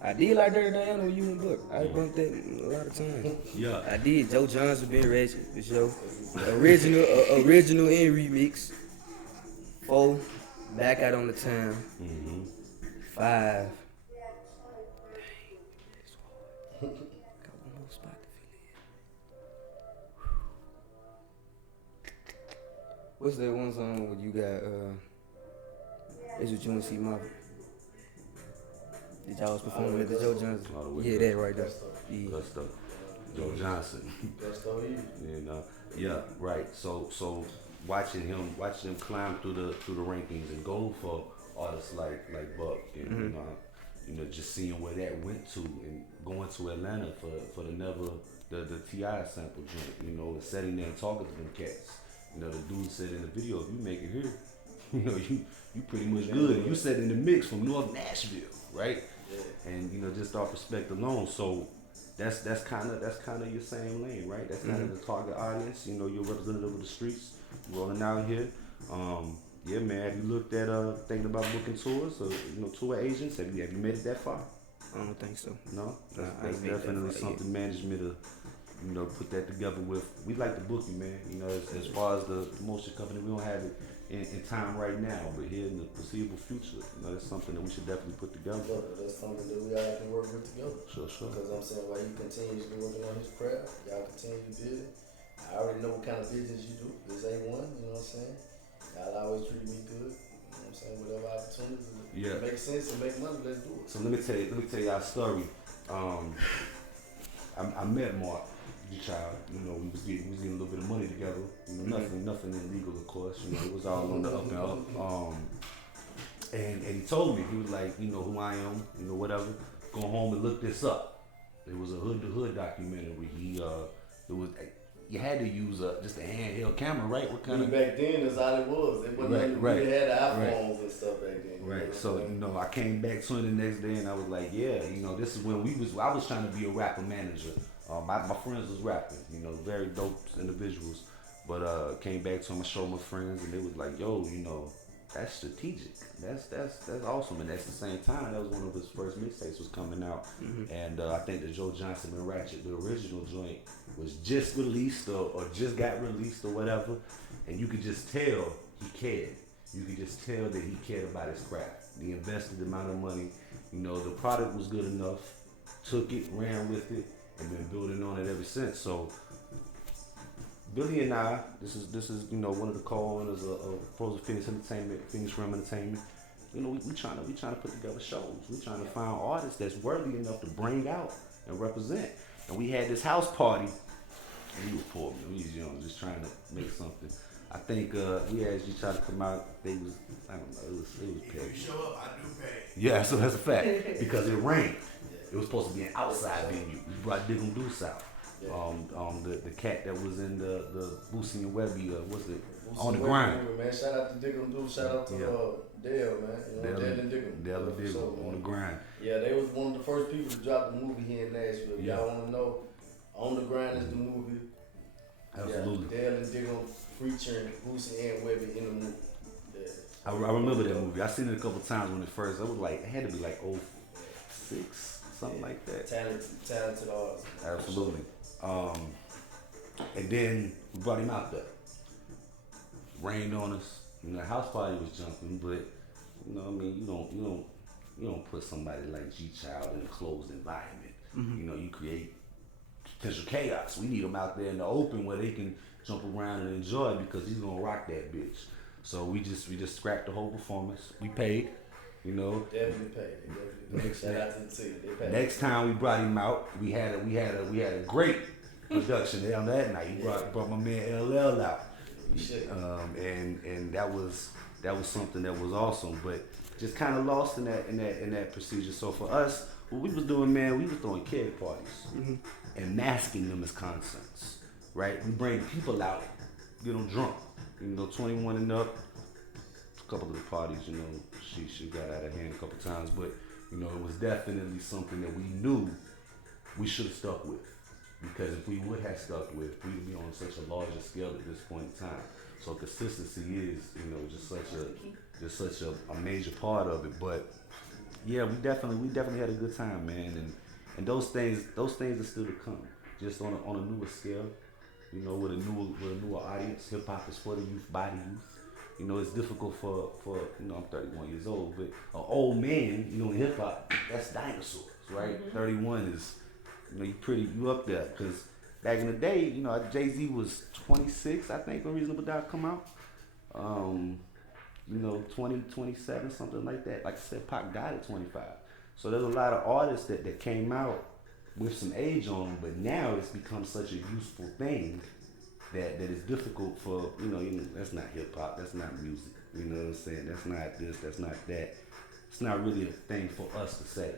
I did like Dirty Diana when you went book. I bumped that a lot of times. Yeah. I did. Joe Johnson been ratchet for sure. Original and remix. 4, Back Out on the Town. 5. Got one more spot to fill in. What's that one song where you got it's with you and C Marvel? Did y'all was performing at the Joe Johnson? Yeah, that right there. Yeah. Good stuff. Joe Johnson. That's so easy. Yeah, right. So watching him climb through the rankings and go for artists like Buck and just seeing where that went to and going to Atlanta for the T.I. sample joint, and sitting there and talking to them cats. The dude said in the video, if you make it here, you pretty much good. You said in the mix from North Nashville, right? Yeah. And just off respect alone, so that's kind of your same lane, right? That's kind of the target audience. You're a representative of the streets, rolling out here. Yeah, man. Have you looked at thinking about booking tours or tour agents? Have you made it that far? I don't think so. No, that's definitely something management to put that together with. We like to book you, man. As far as the promotion company, we don't have it in time right now, but here in the foreseeable future, that's something that we should definitely put together. That's something that we all can work with together. Sure. Because I'm saying while you continuously working on his craft, y'all continue to build. I already know what kind of business you do. This ain't one, you know what I'm saying? Y'all always treated me good. You know what I'm saying? Whatever opportunities make sense and make money, let's do it. So let me tell you our story. I met Mark G-Child. We was getting a little bit of money together. Nothing illegal, of course. It was all on the up and up. And he told me, he was like, who I am, whatever. Go home and look this up. It was a hood to hood documentary. You had to use just a handheld camera, right? What kind of back then? That's all it was. It wasn't right. We had iPhones and stuff back then. Right. So I came back to him the next day and I was like, yeah, this is when I was trying to be a rapper manager. My friends was rapping, very dope individuals. But came back to him, I showed my friends, and they was like, yo, that's strategic. That's awesome. And at the same time, that was one of his first mixtapes was coming out. And I think the Joe Johnson and Ratchet, the original joint, was just released or just got released or whatever. And you could just tell he cared. You could just tell that he cared about his craft. He invested the amount of money. The product was good enough, took it, ran with it, and been building on it ever since. So Billy and I, this is one of the co-owners of Pros of Phoenix Entertainment, Phoenix Realm Entertainment. We trying to put together shows. We trying to find artists that's worthy enough to bring out and represent. And we had this house party. And we were poor, man. We was young, just trying to make something. I think we asked you try to come out. I don't know. It was petty. If you show up, I do pay. Yeah, so that's a fact because it rained. It was supposed to be an outside venue. We brought Diggum Deuce out. The cat that was in the Boosie and Webby, was it on the grind? Man, shout out to Diggum Deuce. Shout out to Dale, man. Dale and Diggum. Dale and Diggum on the grind. Yeah, they was one of the first people to drop the movie here in Nashville. Y'all want to know? On the Grind is the movie. Absolutely. Dale and Diggum featuring Boosie and Webby in the movie. Yeah. I remember that movie. I seen it a couple times when it first. It had to be like 06, something like that. Talented artist. Absolutely. And then we brought him out there. Rained on us. The house party was jumping, but you don't put somebody like G-Child in a closed environment. You create potential chaos. We need him out there in the open where they can jump around and enjoy because he's gonna rock that bitch. So we just scrapped the whole performance. We paid, Definitely paid. Shout out to the team. They paid. Next time we brought him out, we had a great production on that night. He brought my man LL out. Shit. And that was something that was awesome, but just kind of lost in that procedure. So for us, what we was doing, man, we was throwing keg parties and masking them as concerts, right? We bring people out, get them drunk, 21 and up. A couple of the parties, she got out of hand a couple times, but it was definitely something that we knew we should have stuck with, because if we would have stuck with, we would be on such a larger scale at this point in time. So consistency is, just such a major part of it. But yeah, we definitely had a good time, man. And those things are still to come. Just on a newer scale, with a newer audience. Hip hop is for the youth, by the youth. It's difficult for I'm 31 years old, but an old man, in hip hop, that's dinosaurs, right? 31 is, you up there, because back in the day, Jay-Z was 26, I think, when Reasonable Doubt come out. 20, 27, something like that. Like I said, Pac died at 25. So there's a lot of artists that came out with some age on them, but now it's become such a useful thing that is difficult for, that's not hip hop, that's not music. You know what I'm saying? That's not this, that's not that. It's not really a thing for us to say,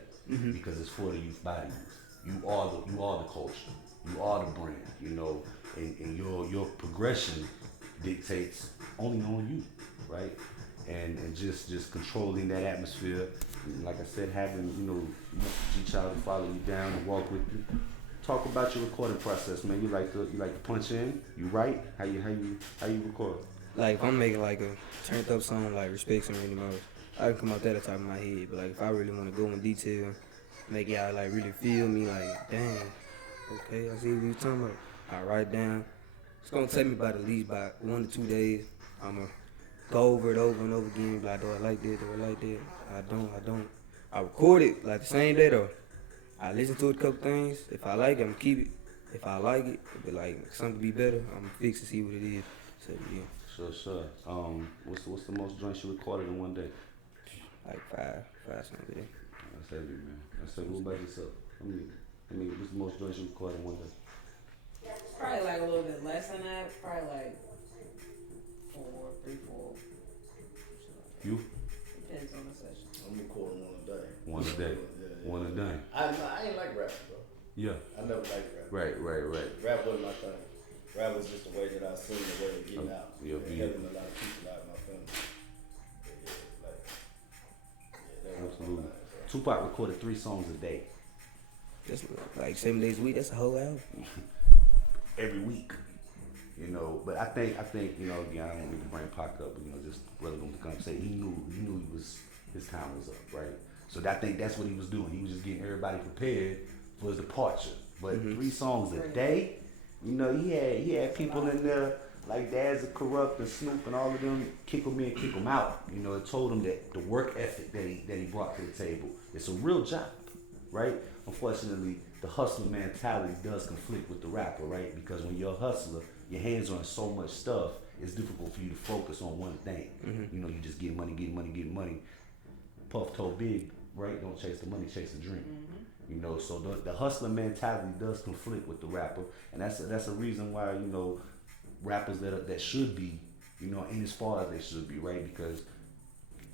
because it's for the youth, by the youth. You are the culture. You are the brand, and your progression dictates only on you, right? And just controlling that atmosphere. Like I said, having, G-Child to follow you down and walk with you. Talk about your recording process, man. You like to punch in, you write, how you record? Like if I'm making like a turned up song like Respect and Randy Mouse, I can come out that at the top of my head. But like if I really want to go in detail, make y'all like really feel me, like dang, okay, I see what you're talking about. I write down. It's gonna take me about at least about 1 to 2 days. I'ma go over it over and over again. Like, do I like this? Do I like that? I don't. I record it like the same day though. I listen to it a couple things. If I like it, I'm keep it. If I like it, but like something to be better, I'm fix to see what it is. So yeah. Sure. What's the most joints you recorded in one day? Like five something a day. That's heavy, man. That's heavy. What about yourself? I mean, what's the most joints you recorded in one day? Probably like a little bit less than that. Probably like 3, 4. You? Depends on the session. I'm recording one a day. One a day. Yeah. One a day. I ain't like rap, bro. Yeah. I never liked rap. Right. Rap wasn't my thing. Rap was just the way that I seen the way of getting out. Yeah, and helping a lot of people out of my family. That was Absolutely. my thing, bro. Tupac recorded 3 songs a day. That's like 7 days a week. That's a whole album. Every week. But I think again, I don't need to bring Pac up, but just relevant to the conversation. He knew his time was up, right? So I think that's what he was doing. He was just getting everybody prepared for his departure. But 3 songs a day, he had people in there like Daz and Corrupt and Snoop and all of them kick him in, kick him out. It told him that the work ethic that he brought to the table, it's a real job, right? Unfortunately, the hustler mentality does conflict with the rapper, right? Because when you're a hustler, your hands are on so much stuff, it's difficult for you to focus on one thing. You just get money. Puff told Big, right? Don't chase the money, chase the dream. So the hustler mentality does conflict with the rapper, and that's a reason why rappers that should be ain't as far as they should be, right? Because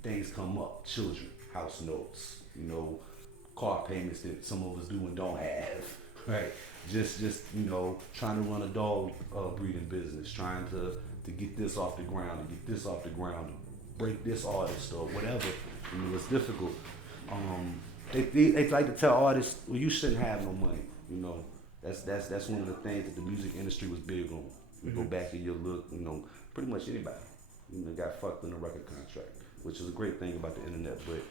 things come up, children, house notes, car payments that some of us do and don't have, right? Just trying to run a dog breeding business, trying to get this off the ground, to break this artist or whatever. It's difficult. They like to tell artists, well, you shouldn't have no money. That's one of the things that the music industry was big on. You go back and you look, pretty much anybody, got fucked in a record contract, which is a great thing about the internet. But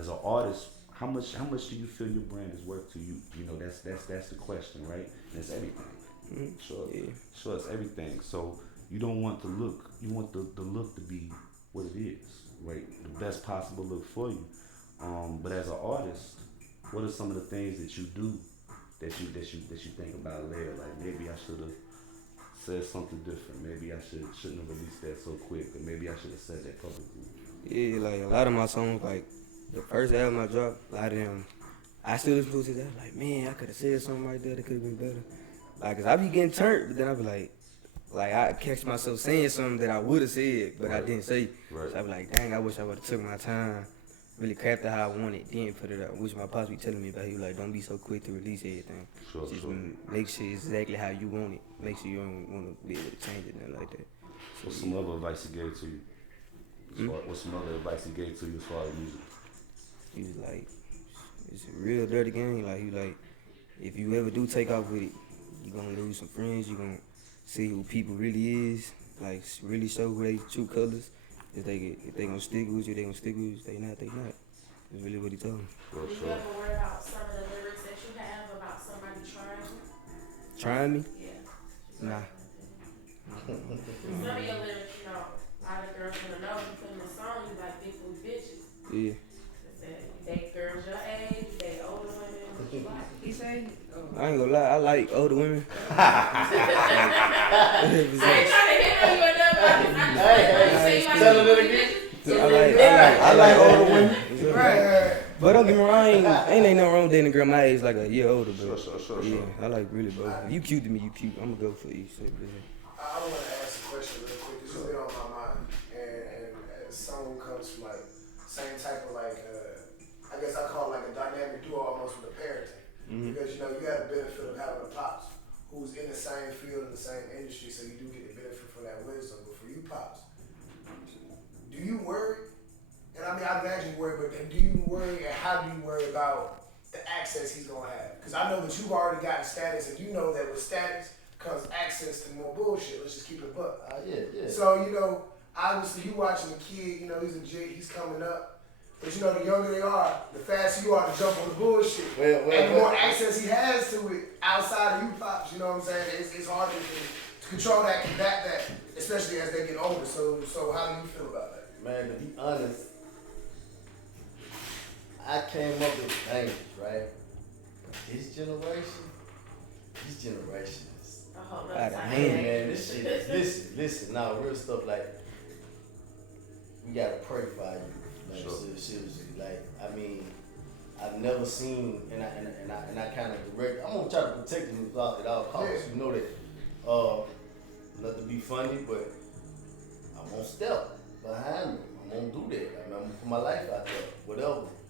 as an artist, how much do you feel your brand is worth to you? That's the question, right? And it's everything. Sure, it's everything. So you don't want the look. You want the look to be what it is, right? The best possible look for you. But as an artist, what are some of the things that you do that you think about later? Like maybe I should have said something different. Maybe I shouldn't have released that so quick, or maybe I should have said that publicly. Yeah, like a lot of my songs, like the first album I dropped, a lot of them, I still listen to it today. Like, man, I could have said something right there that could have been better. Like, cause I be getting turned, but then I be like I catch myself saying something that I would have said, but I didn't say. Right. So I be like, dang, I wish I would have took my time, really crafted how I wanted, then put it out. Which my pops be telling me about. He was like, don't be so quick to release everything. Sure, Just sure. make sure it's exactly how you want it. Make sure you don't want to be able to change it, nothing like that. What's some other advice he gave to you? What's some other advice he gave to you as far as music? He was like, it's a real dirty game. Like, he was like, if you ever do take off with it, you gonna lose some friends. You gonna see who people really is. Like, really show who they true colors. If they gonna stick with you, they gonna stick with you. If they not, they not. That's really what he told me. For Do you sure. ever worry about some of the lyrics that you have about somebody trying you? Trying me? Yeah. Nah. Some of your lyrics, you know, a lot of girls wanna know you put in the song, you like big booty bitches. Yeah. You date girls your age, you date older women, what you like? He say, I ain't gonna lie, I like older women. I ain't trying to hit on you or nothing, I say you like tell her big that booty again. bitches. I like older women. right. But don't get me wrong, ain't no wrong with dating a girl my age like a year older, bro. Sure. Yeah, I like really both. If you cute to me, you cute. I'm gonna go for you. So, I want to ask a question real quick. This has been on my mind, and as someone who comes from like same type of like, I guess I call it like a dynamic duo almost with a parenting, because you know you have the benefit of having a pops who's in the same field in the same industry, so you do get the benefit from that wisdom. But for you pops, do you worry? And I mean, I imagine you worry, but do you worry, and how do you worry about the access he's gonna have? Because I know that you've already gotten status, and you know that with status comes access to more bullshit. Let's just keep it buck. Yeah. So, you know, obviously you watching the kid, you know, he's a G, he's coming up. But you know, the younger they are, the faster you are to jump on the bullshit. And the more access he has to it outside of you pops, you know what I'm saying? It's harder to control that, combat that, especially as they get older. So how do you feel about that? Man, to be honest, I came up with things, right? But this generation is A whole Out nother of side. hand, man, this shit is, listen, now real stuff like, we gotta pray for you, like, Sure. seriously, like, I mean, I've never seen, and I kind of direct, I'm gonna try to protect him at all costs, you know that, not to be funny, but I'm gonna step behind him, I'm gonna do that, I mean, I'm gonna put my life out there,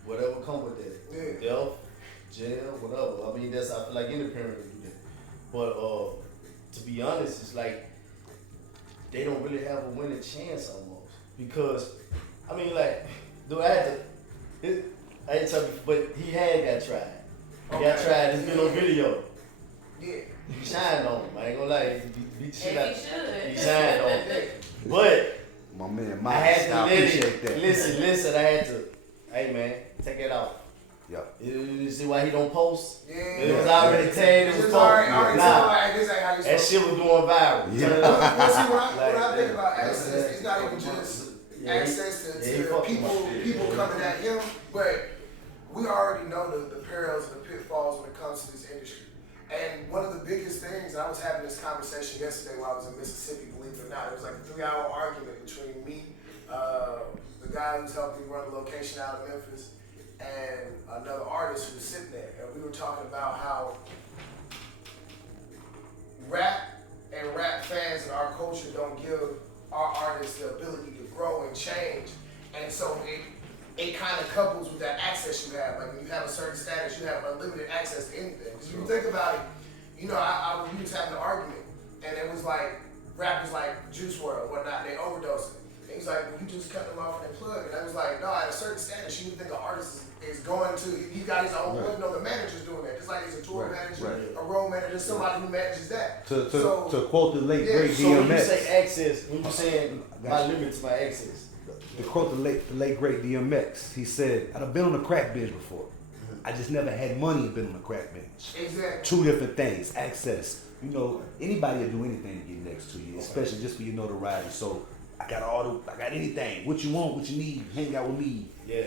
whatever come with that, Yeah. death, jail, whatever, I mean, I feel like any parent would do that, but, to be honest, it's like they don't really have a winning chance almost. Because, I mean, like, do I had to, I ain't tell you, but he had got tried. He got tried, it's been on video. Yeah. He shined on him, I ain't gonna lie, he beat the shit out. And he should. He shined on him. But, My man, I had to let appreciate it, that. listen, I had to, hey man, take it off. Yeah. You see why he don't post? Yeah. It was already tagged, it was It's posted. already Nah, like, this ain't how you that shit was going viral. Yeah. Turn it off. Well, see, when I Like, think about yeah. access, it's not even just Yeah, he- access yeah, to he fucked people him up. people coming at him, but we already know the perils and the pitfalls when it comes to this industry. And one of the biggest things, I was having this conversation yesterday while I was in Mississippi, believe it or not, it was like a 3-hour argument between me, the guy who's helping me run the location out of Memphis, and another artist who was sitting there. And we were talking about how rap and rap fans in our culture don't give our artists the ability to grow and change. And so it kind of couples with that access you have. Like when you have a certain status, you have unlimited access to anything. Because if you think about it, you know, we was having an argument, and it was like, rappers like Juice WRLD, whatnot, they overdosing. And he's like, well, you just cut them off and they plug. And I was like, no, at a certain status, you would think an artist is going to, he got his own plug. No, the manager's doing that. Just like he's a tour manager, a road manager, somebody who manages that. To quote the late great So when you DMX. say access, when you saying my limit to my access, To quote the late great DMX, he said, I've been on a crack bench before. I just never had money and been on a crack bench. Exactly. Two different things. Access. You know, anybody will do anything to get next to you, especially just for your notoriety. So I got anything. What you want, what you need, hang out with me. yeah.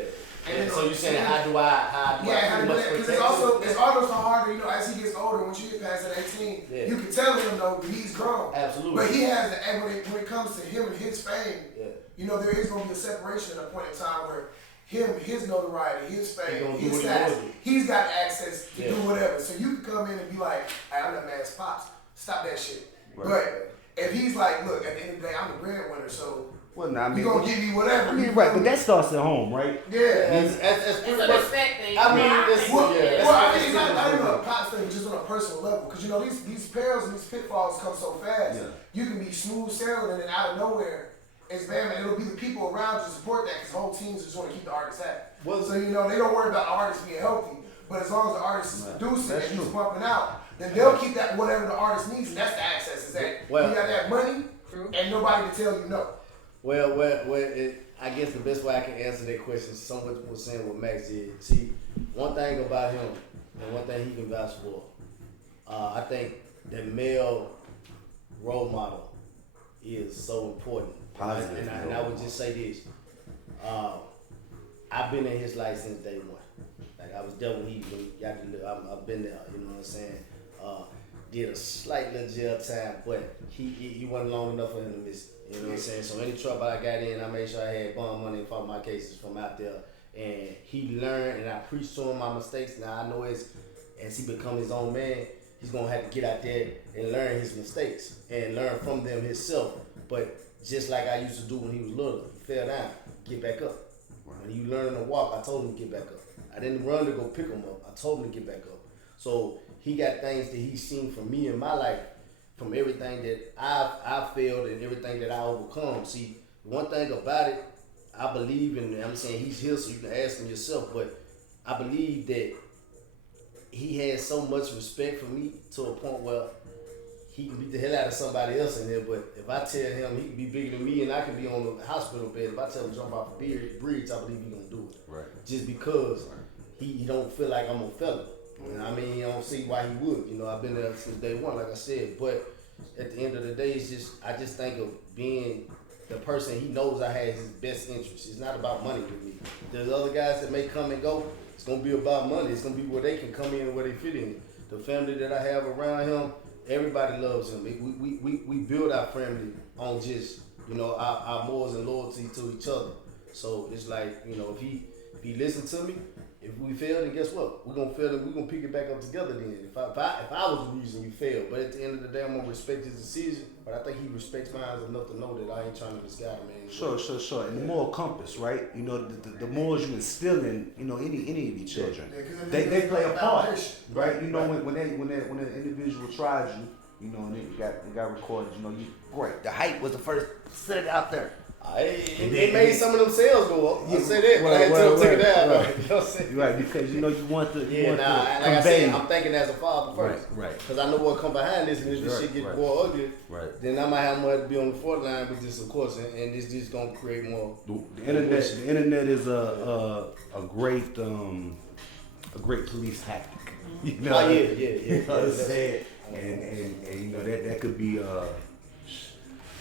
And And then- so you saying how do I Yeah, pretty much because protect it's almost harder, you know, as he gets older, once you get past that 18, Yeah. you can tell him though he's grown. Absolutely. But he has and when it comes to him and his fame, Yeah. you know, there is gonna be a separation at a point in time where his notoriety, his He fame, gonna do his what he status, wanna do. he's got access to Yeah. do whatever. So you can come in and be like, hey, I'm that man's pops. Stop that shit. Right. But if he's like, look, at the end of the day, I'm the breadwinner, so Well, nah, I mean, you gonna give me whatever. I mean, you right, feel but me? that starts at home, right? Yeah. As It's pretty a much. respect thing. I mean, I it's- think Well, yeah, it's- well, I mean, it's that's- not even a pops thing, just on a personal level. Because, you know, these perils and these pitfalls come so fast. Yeah. You can be smooth sailing and then out of nowhere, it's bam, and it'll be the people around you to support that because whole teams just want to keep the artist happy. Well, So, you know, they don't worry about the artist being healthy. But as long as the artist is Right. producing That's and he's true. pumping out, then they'll keep that whatever the artist needs, and that's the access. Is that Well- you got that money True. and nobody can tell you no. I guess the best way I can answer that question is someone was saying what Max did. See, one thing about him and one thing he can vouch for, I think the male role model is so important. Positive And I would just say this. I've been in his life since day one. Like I was there when he got to live. I've been there, you know what I'm saying? Did a slight little jail time, but he wasn't long enough for him to miss it. You know what I'm saying? So any trouble I got in, I made sure I had bond money and fought my cases from out there. And he learned, and I preached to him my mistakes. Now I know as he become his own man, he's gonna have to get out there and learn his mistakes and learn from them himself. But just like I used to do when he was little, he fell down, get back up. When you learn to walk, I told him to get back up. I didn't run to go pick him up. I told him to get back up. So he got things that he's seen from me in my life, from everything that I've failed and everything that I overcome. See, one thing about it, I believe in, I'm saying he's here so you can ask him yourself, but I believe that he has so much respect for me to a point where he can beat the hell out of somebody else in there, but if I tell him he can be bigger than me and I can be on the hospital bed, if I tell him to jump off a bridge, I believe he's gonna do it. Right. Just because he don't feel like I'm a fella. You know, I mean, you don't see why he would. You know, I've been there since day one, like I said. But at the end of the day, I just think of being the person he knows I have his best interest. It's not about money with me. There's other guys that may come and go. It's gonna be about money. It's gonna be where they can come in and where they fit in. The family that I have around him, everybody loves him. We build our family on just, you know, our morals and loyalty to each other. So it's like, you know, if he listen to me, if we fail, then guess what? We're gonna fail and we're gonna pick it back up together then. If I was the reason you failed, but at the end of the day, I'm gonna respect his decision. But I think he respects mine enough to know that I ain't trying to misguide him. Sure. And the moral compass, right? You know, the morals you instill in, you know, any of these children, Yeah, 'cause they play a part, foundation. right? You know, when an individual tries you know, and it got recorded, you know, great. The hype was the first set it out there. It made some of them sales go up. I say that, but I ain't tell them to take it down. Right. You know what I'm saying? Right, because you know you want to Like I convey. said, I'm thinking as a father first. Right. Because I know what come behind this, and if this Right, shit get right. more ugly, Right. then I might have more to be on the front line with this, of course, and it's just gonna create more. The internet is a great police tactic. You know? Oh, yeah. You know what I'm saying? And you know that could be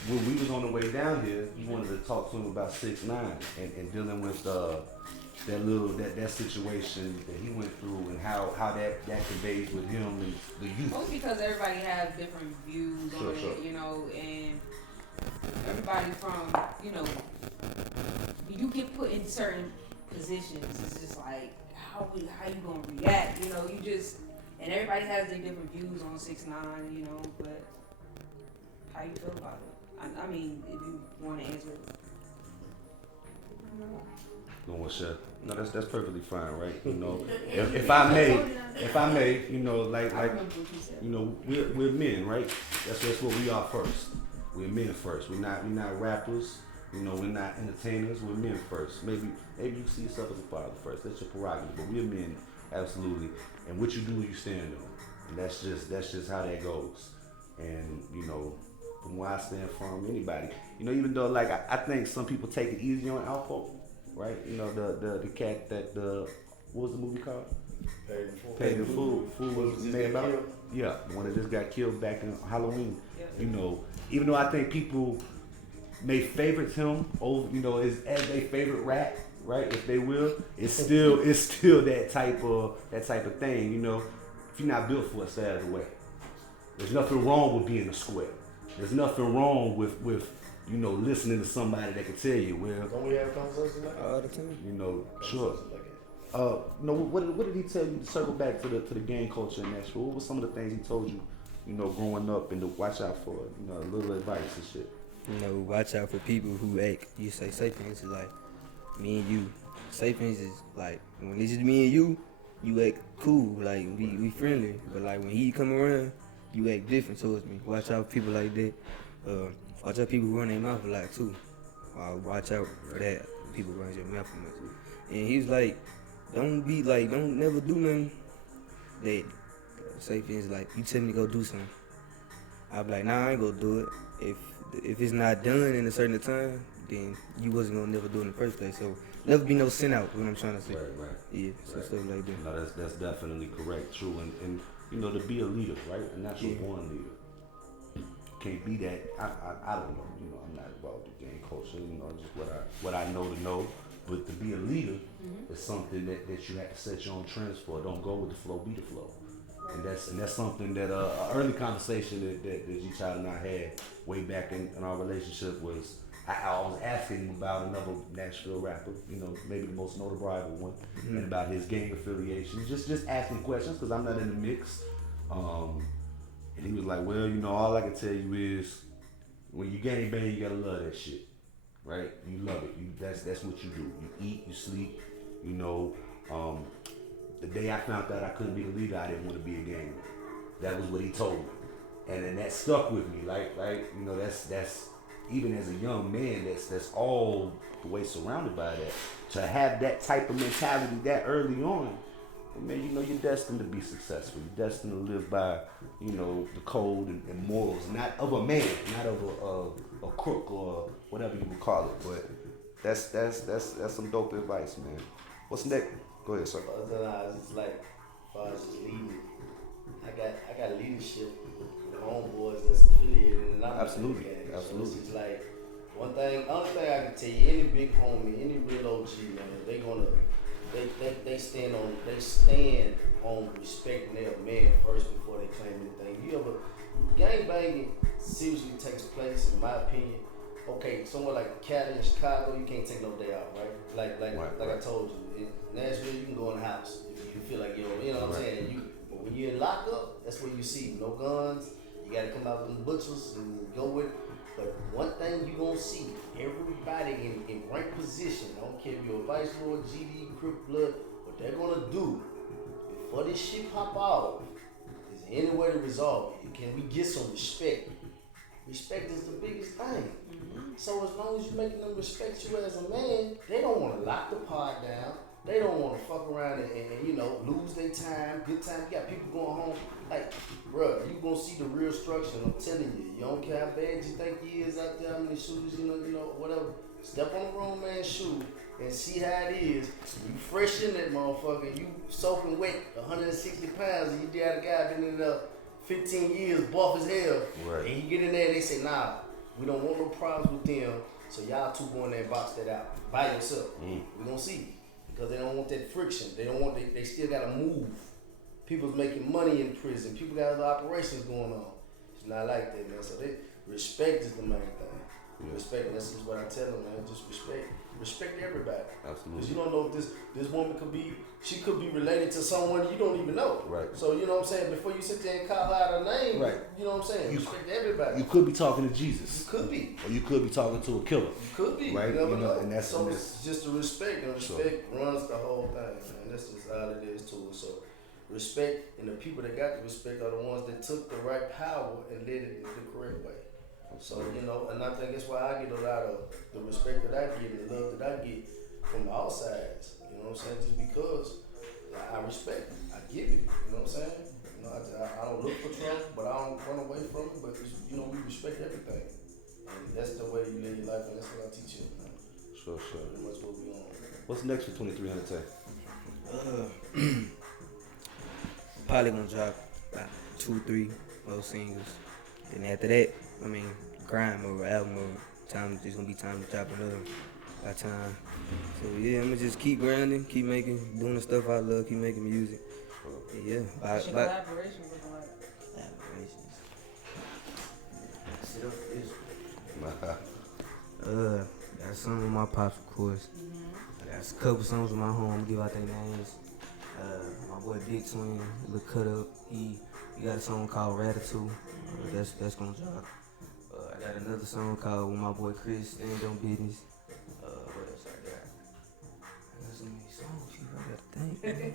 when we was on the way down here, you wanted to talk to him about 6ix9ine and dealing with that situation that he went through and how that conveys with him and the youth. Mostly because everybody has different views on Sure. it, you know, and everybody from, you know, you get put in certain positions. It's just like, how you gonna react, you know? And everybody has their different views on 6ix9ine, you know. But how you feel about it? I mean, if you want to answer it. No, that's perfectly fine, right? You know, if I may, you know, like I remember what you said. you know, we're men, right? That's what we are first. We're men first. We're not rappers. You know, we're not entertainers. We're men first. Maybe you see yourself as a father first. That's your prerogative. But we're men, absolutely. And what you do, you stand on. And that's just how that goes. And you know, from where I stand from, anybody, you know, even though like I think some people take it easy on Alpo, right? You know, the cat that what was the movie called? Paid in Full. Fool was made about. Yeah, the one that just got killed back in Halloween. You know, even though I think people may favorite him over, you know, as their favorite rap, right? If they will, it's still that type of thing. You know, if you're not built for it, stay out of the way. There's nothing wrong with being a square. There's nothing wrong with you know, listening to somebody that can tell you, well, Don't we have conversations like that? All the time. you know, sure. Conversations like that. No, what did he tell you to circle back to the gang culture in Nashville? What were some of the things he told you, you know, growing up and to watch out for, you know, a little advice and shit? You know, watch out for people who act. You say safe things is like me and you. Safe things is like when it's just me and you act cool, like we friendly. But like when he come around, you act different towards me. Watch out for people like that. Watch out for people who run their mouth a lot too. Watch out for that. People run their mouth too much. And he was like, don't never do nothing that safe things like you tell me to go do something. I be like, nah, I ain't gonna do it. If it's not done in a certain time, then you wasn't gonna never do it in the first place. So never be no sin out. What I'm trying to say. Right. Yeah, so stuff like that. No, that's definitely correct, true, and you know, to be a leader, right, a natural born leader. Can't be that. I don't know. You know, I'm not involved in gang culture. You know, just what I know to know. But to be a leader is something that you have to set your own trends for. Don't go with the flow, be the flow. And that's something that an early conversation that G-Child and I had way back in our relationship was I was asking him about another Nashville rapper, you know, maybe the most notoriety one, and about his gang affiliations. Just asking questions because I'm not in the mix. And he was like, well, you know, all I can tell you is when you gang bang, you gotta love that shit, right? You love it. That's what you do. You eat, you sleep, you know. The day I found out I couldn't be the leader, I didn't want to be a gang. That was what he told me, and then that stuck with me. Like you know, that's even as a young man, that's all the way surrounded by that. To have that type of mentality that early on, man, you know you're destined to be successful. You're destined to live by, you know, the code and morals, not of a man, not of a crook or whatever you would call it. But that's some dope advice, man. What's next? Go ahead, sir. It's like, as far as just leading, I got leadership with homeboys that's affiliated, and I'm Absolutely. So Absolutely. it's just like one thing. Only thing I can tell you, any big homie, any real OG, man, they stand on respecting their man first before they claim anything. Gang banging seriously takes place, in my opinion. Okay, somewhere like Cali and Chicago, you can't take no day off, right? Like I told you, in Nashville, you can go in the house if you feel like you know what I'm saying. But when you're in lockup, that's what you see. No guns. You gotta come out with them butchers and go with. But one thing you gonna see, everybody in rank position. I don't care if you're a vice lord, GD, Crip Blood. What they're gonna do before this shit pop off is any way to resolve it. Can we get some respect? Respect is the biggest thing. So as long as you're making them respect you as a man, they don't want to lock the pod down. They don't want to fuck around and you know, lose their time, good time. You got people going home. Like, bro, you gonna see the real structure. I'm telling you, you don't care how bad you think he is out there, how many shoes, you know, whatever. Step on the wrong man's shoe and see how it is. You fresh in that motherfucker, you soaking wet, 160 pounds, and you got a guy been in there 15 years, buff as hell. Right. And you get in there and they say, nah, we don't want no problems with them, so y'all two go in there and box that out by yourself. We gonna see. Because they don't want that friction. They still gotta move. People's making money in prison. People got other operations going on. It's not like that, man. So respect is the main thing. Yeah. Respect, and this is what I tell them, man. Just respect everybody. Absolutely. Because you don't know if this woman she could be related to someone you don't even know. Right. So you know what I'm saying? Before you sit there and call out her name, Right. you know what I'm saying? Respect everybody. You could be talking to Jesus. You could be. Or you could be talking to a killer. You could be. Right. You never know. And that's so it's just the respect, and respect runs the whole thing, man. That's just all it is to it. So respect, and the people that got the respect are the ones that took the right power and led it the correct way. So, you know, and I think that's why I get a lot of the respect that I get and the love that I get from all sides. You know what I'm saying? Just because I respect it. I give it. You know what I'm saying? You know, I don't look for trouble, but I don't run away from it. But, you know, we respect everything. And that's the way you live your life, and that's what I teach you. Man. Sure. Pretty much what we on. What's next for 2300 Tech? Probably gonna drop about 2-3 more singles. Then after that, grind mode, album mode. It's gonna be time to drop another by time. So yeah, I'ma just keep grinding, keep doing the stuff I love, keep making music. Yeah, What's your collaboration looking like? collaborations. Got some with my pops, of course. I got a couple songs with my home. I'm gonna give out their names. My boy Big Twin, Lil Cut Up. He got a song called Ratatouille. That's gonna drop. I got another song called with my boy Chris, Stand on Business. What else I got? I got so many songs, I gotta think.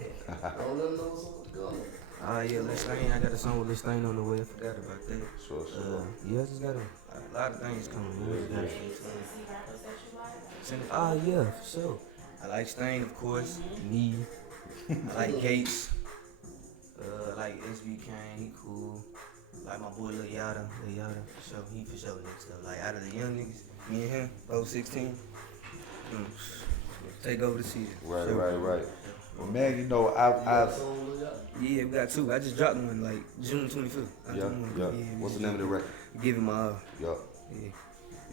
Don't let them know what's up going on. Yeah, Lil Stain. I got a song with Lil Stain on the way. I forgot about that. Sure. Yeah, I just got a lot of things coming. See rappers that you like? Yeah, for sure. I like Stain, of course. Me. I like Gates. I like SB Kane. He cool. I like my boy Lil Yada. For sure. He for sure next up. Like out of the young niggas, me and him, both 16. Take over the season. Right, Sure. right. Well, man, you know, I've Yeah, we got two. I just dropped one like June 25th. yeah. What's the name of the record? Give him my all. Yeah. Yeah.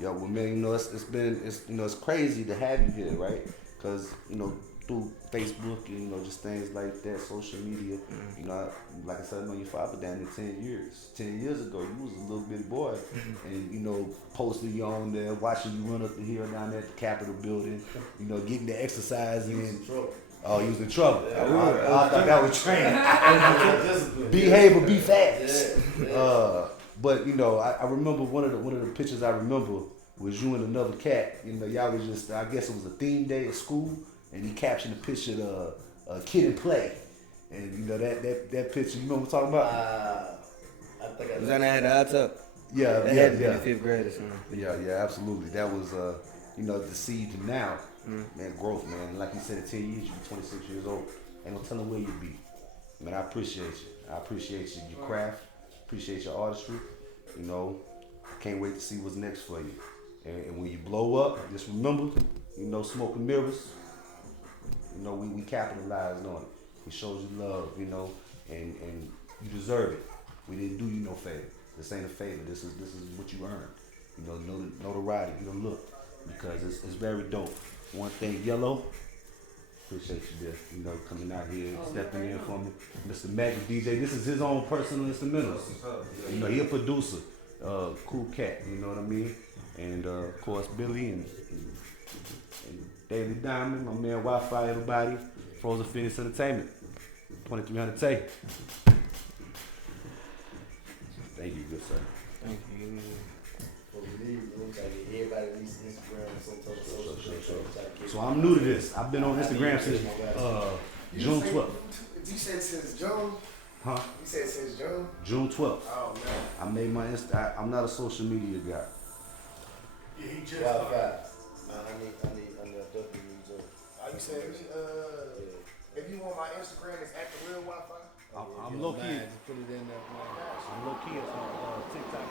Yeah, well, man, you know, it's crazy to have you here, right? Because, you know, through Facebook and, you know, just things like that, social media, you know, like I said, I know your father down there 10 years. 10 years ago, you was a little bitty boy and, you know, posting you on there, watching you run up the hill down there at the Capitol building, you know, getting the exercise in. Oh, he was in trouble. I thought that was training. Behave or be fast. But you know, I remember one of the pictures I remember was you and another cat. You know, y'all was just, I guess it was a theme day at school, and he captioned a picture of a kid and play. And you know that picture, you know what I'm talking about? I think I Was that at the high top? Yeah. That had to be in 5th grade or something. Yeah, absolutely. That was, you know, to see you now, man, growth, man. And like you said, in 10 years, you be 26 years old. Ain't no telling where you be. Man, I appreciate you. I appreciate your craft. Appreciate your artistry. You know, I can't wait to see what's next for you. And when you blow up, just remember, you know, Smoke and Mirrors, you know, we capitalized on it. We showed you love, you know, and you deserve it. We didn't do you no favor. This ain't a favor. This is what you earned. You know, notoriety, get a look, because it's very dope. One thing, YEHLO, appreciate you there, you know, coming out here, stepping in for me. Mr. MAXX DJ, this is his own personal instrumentals. You know, he a producer, cool cat, you know what I mean? And of course, Billy and Daily Diamond, my man Wi-Fi, everybody, Frozen Phoenix Entertainment, 2300 Tay. Thank you, good sir. Thank you. Before we leave, we try to get everybody at least Instagram and some type of social media. So I'm new to this. I've been on Instagram since June 12th. You said since June? Huh? You said since June? June 12th. Oh man. I made my I'm not a social media guy. Yeah, he just Wi-Fi. started. I need definitely need to. You said if you want my Instagram, it's at the real Wi-Fi. I'm low key. Just put it in there. I'm low key on TikTok.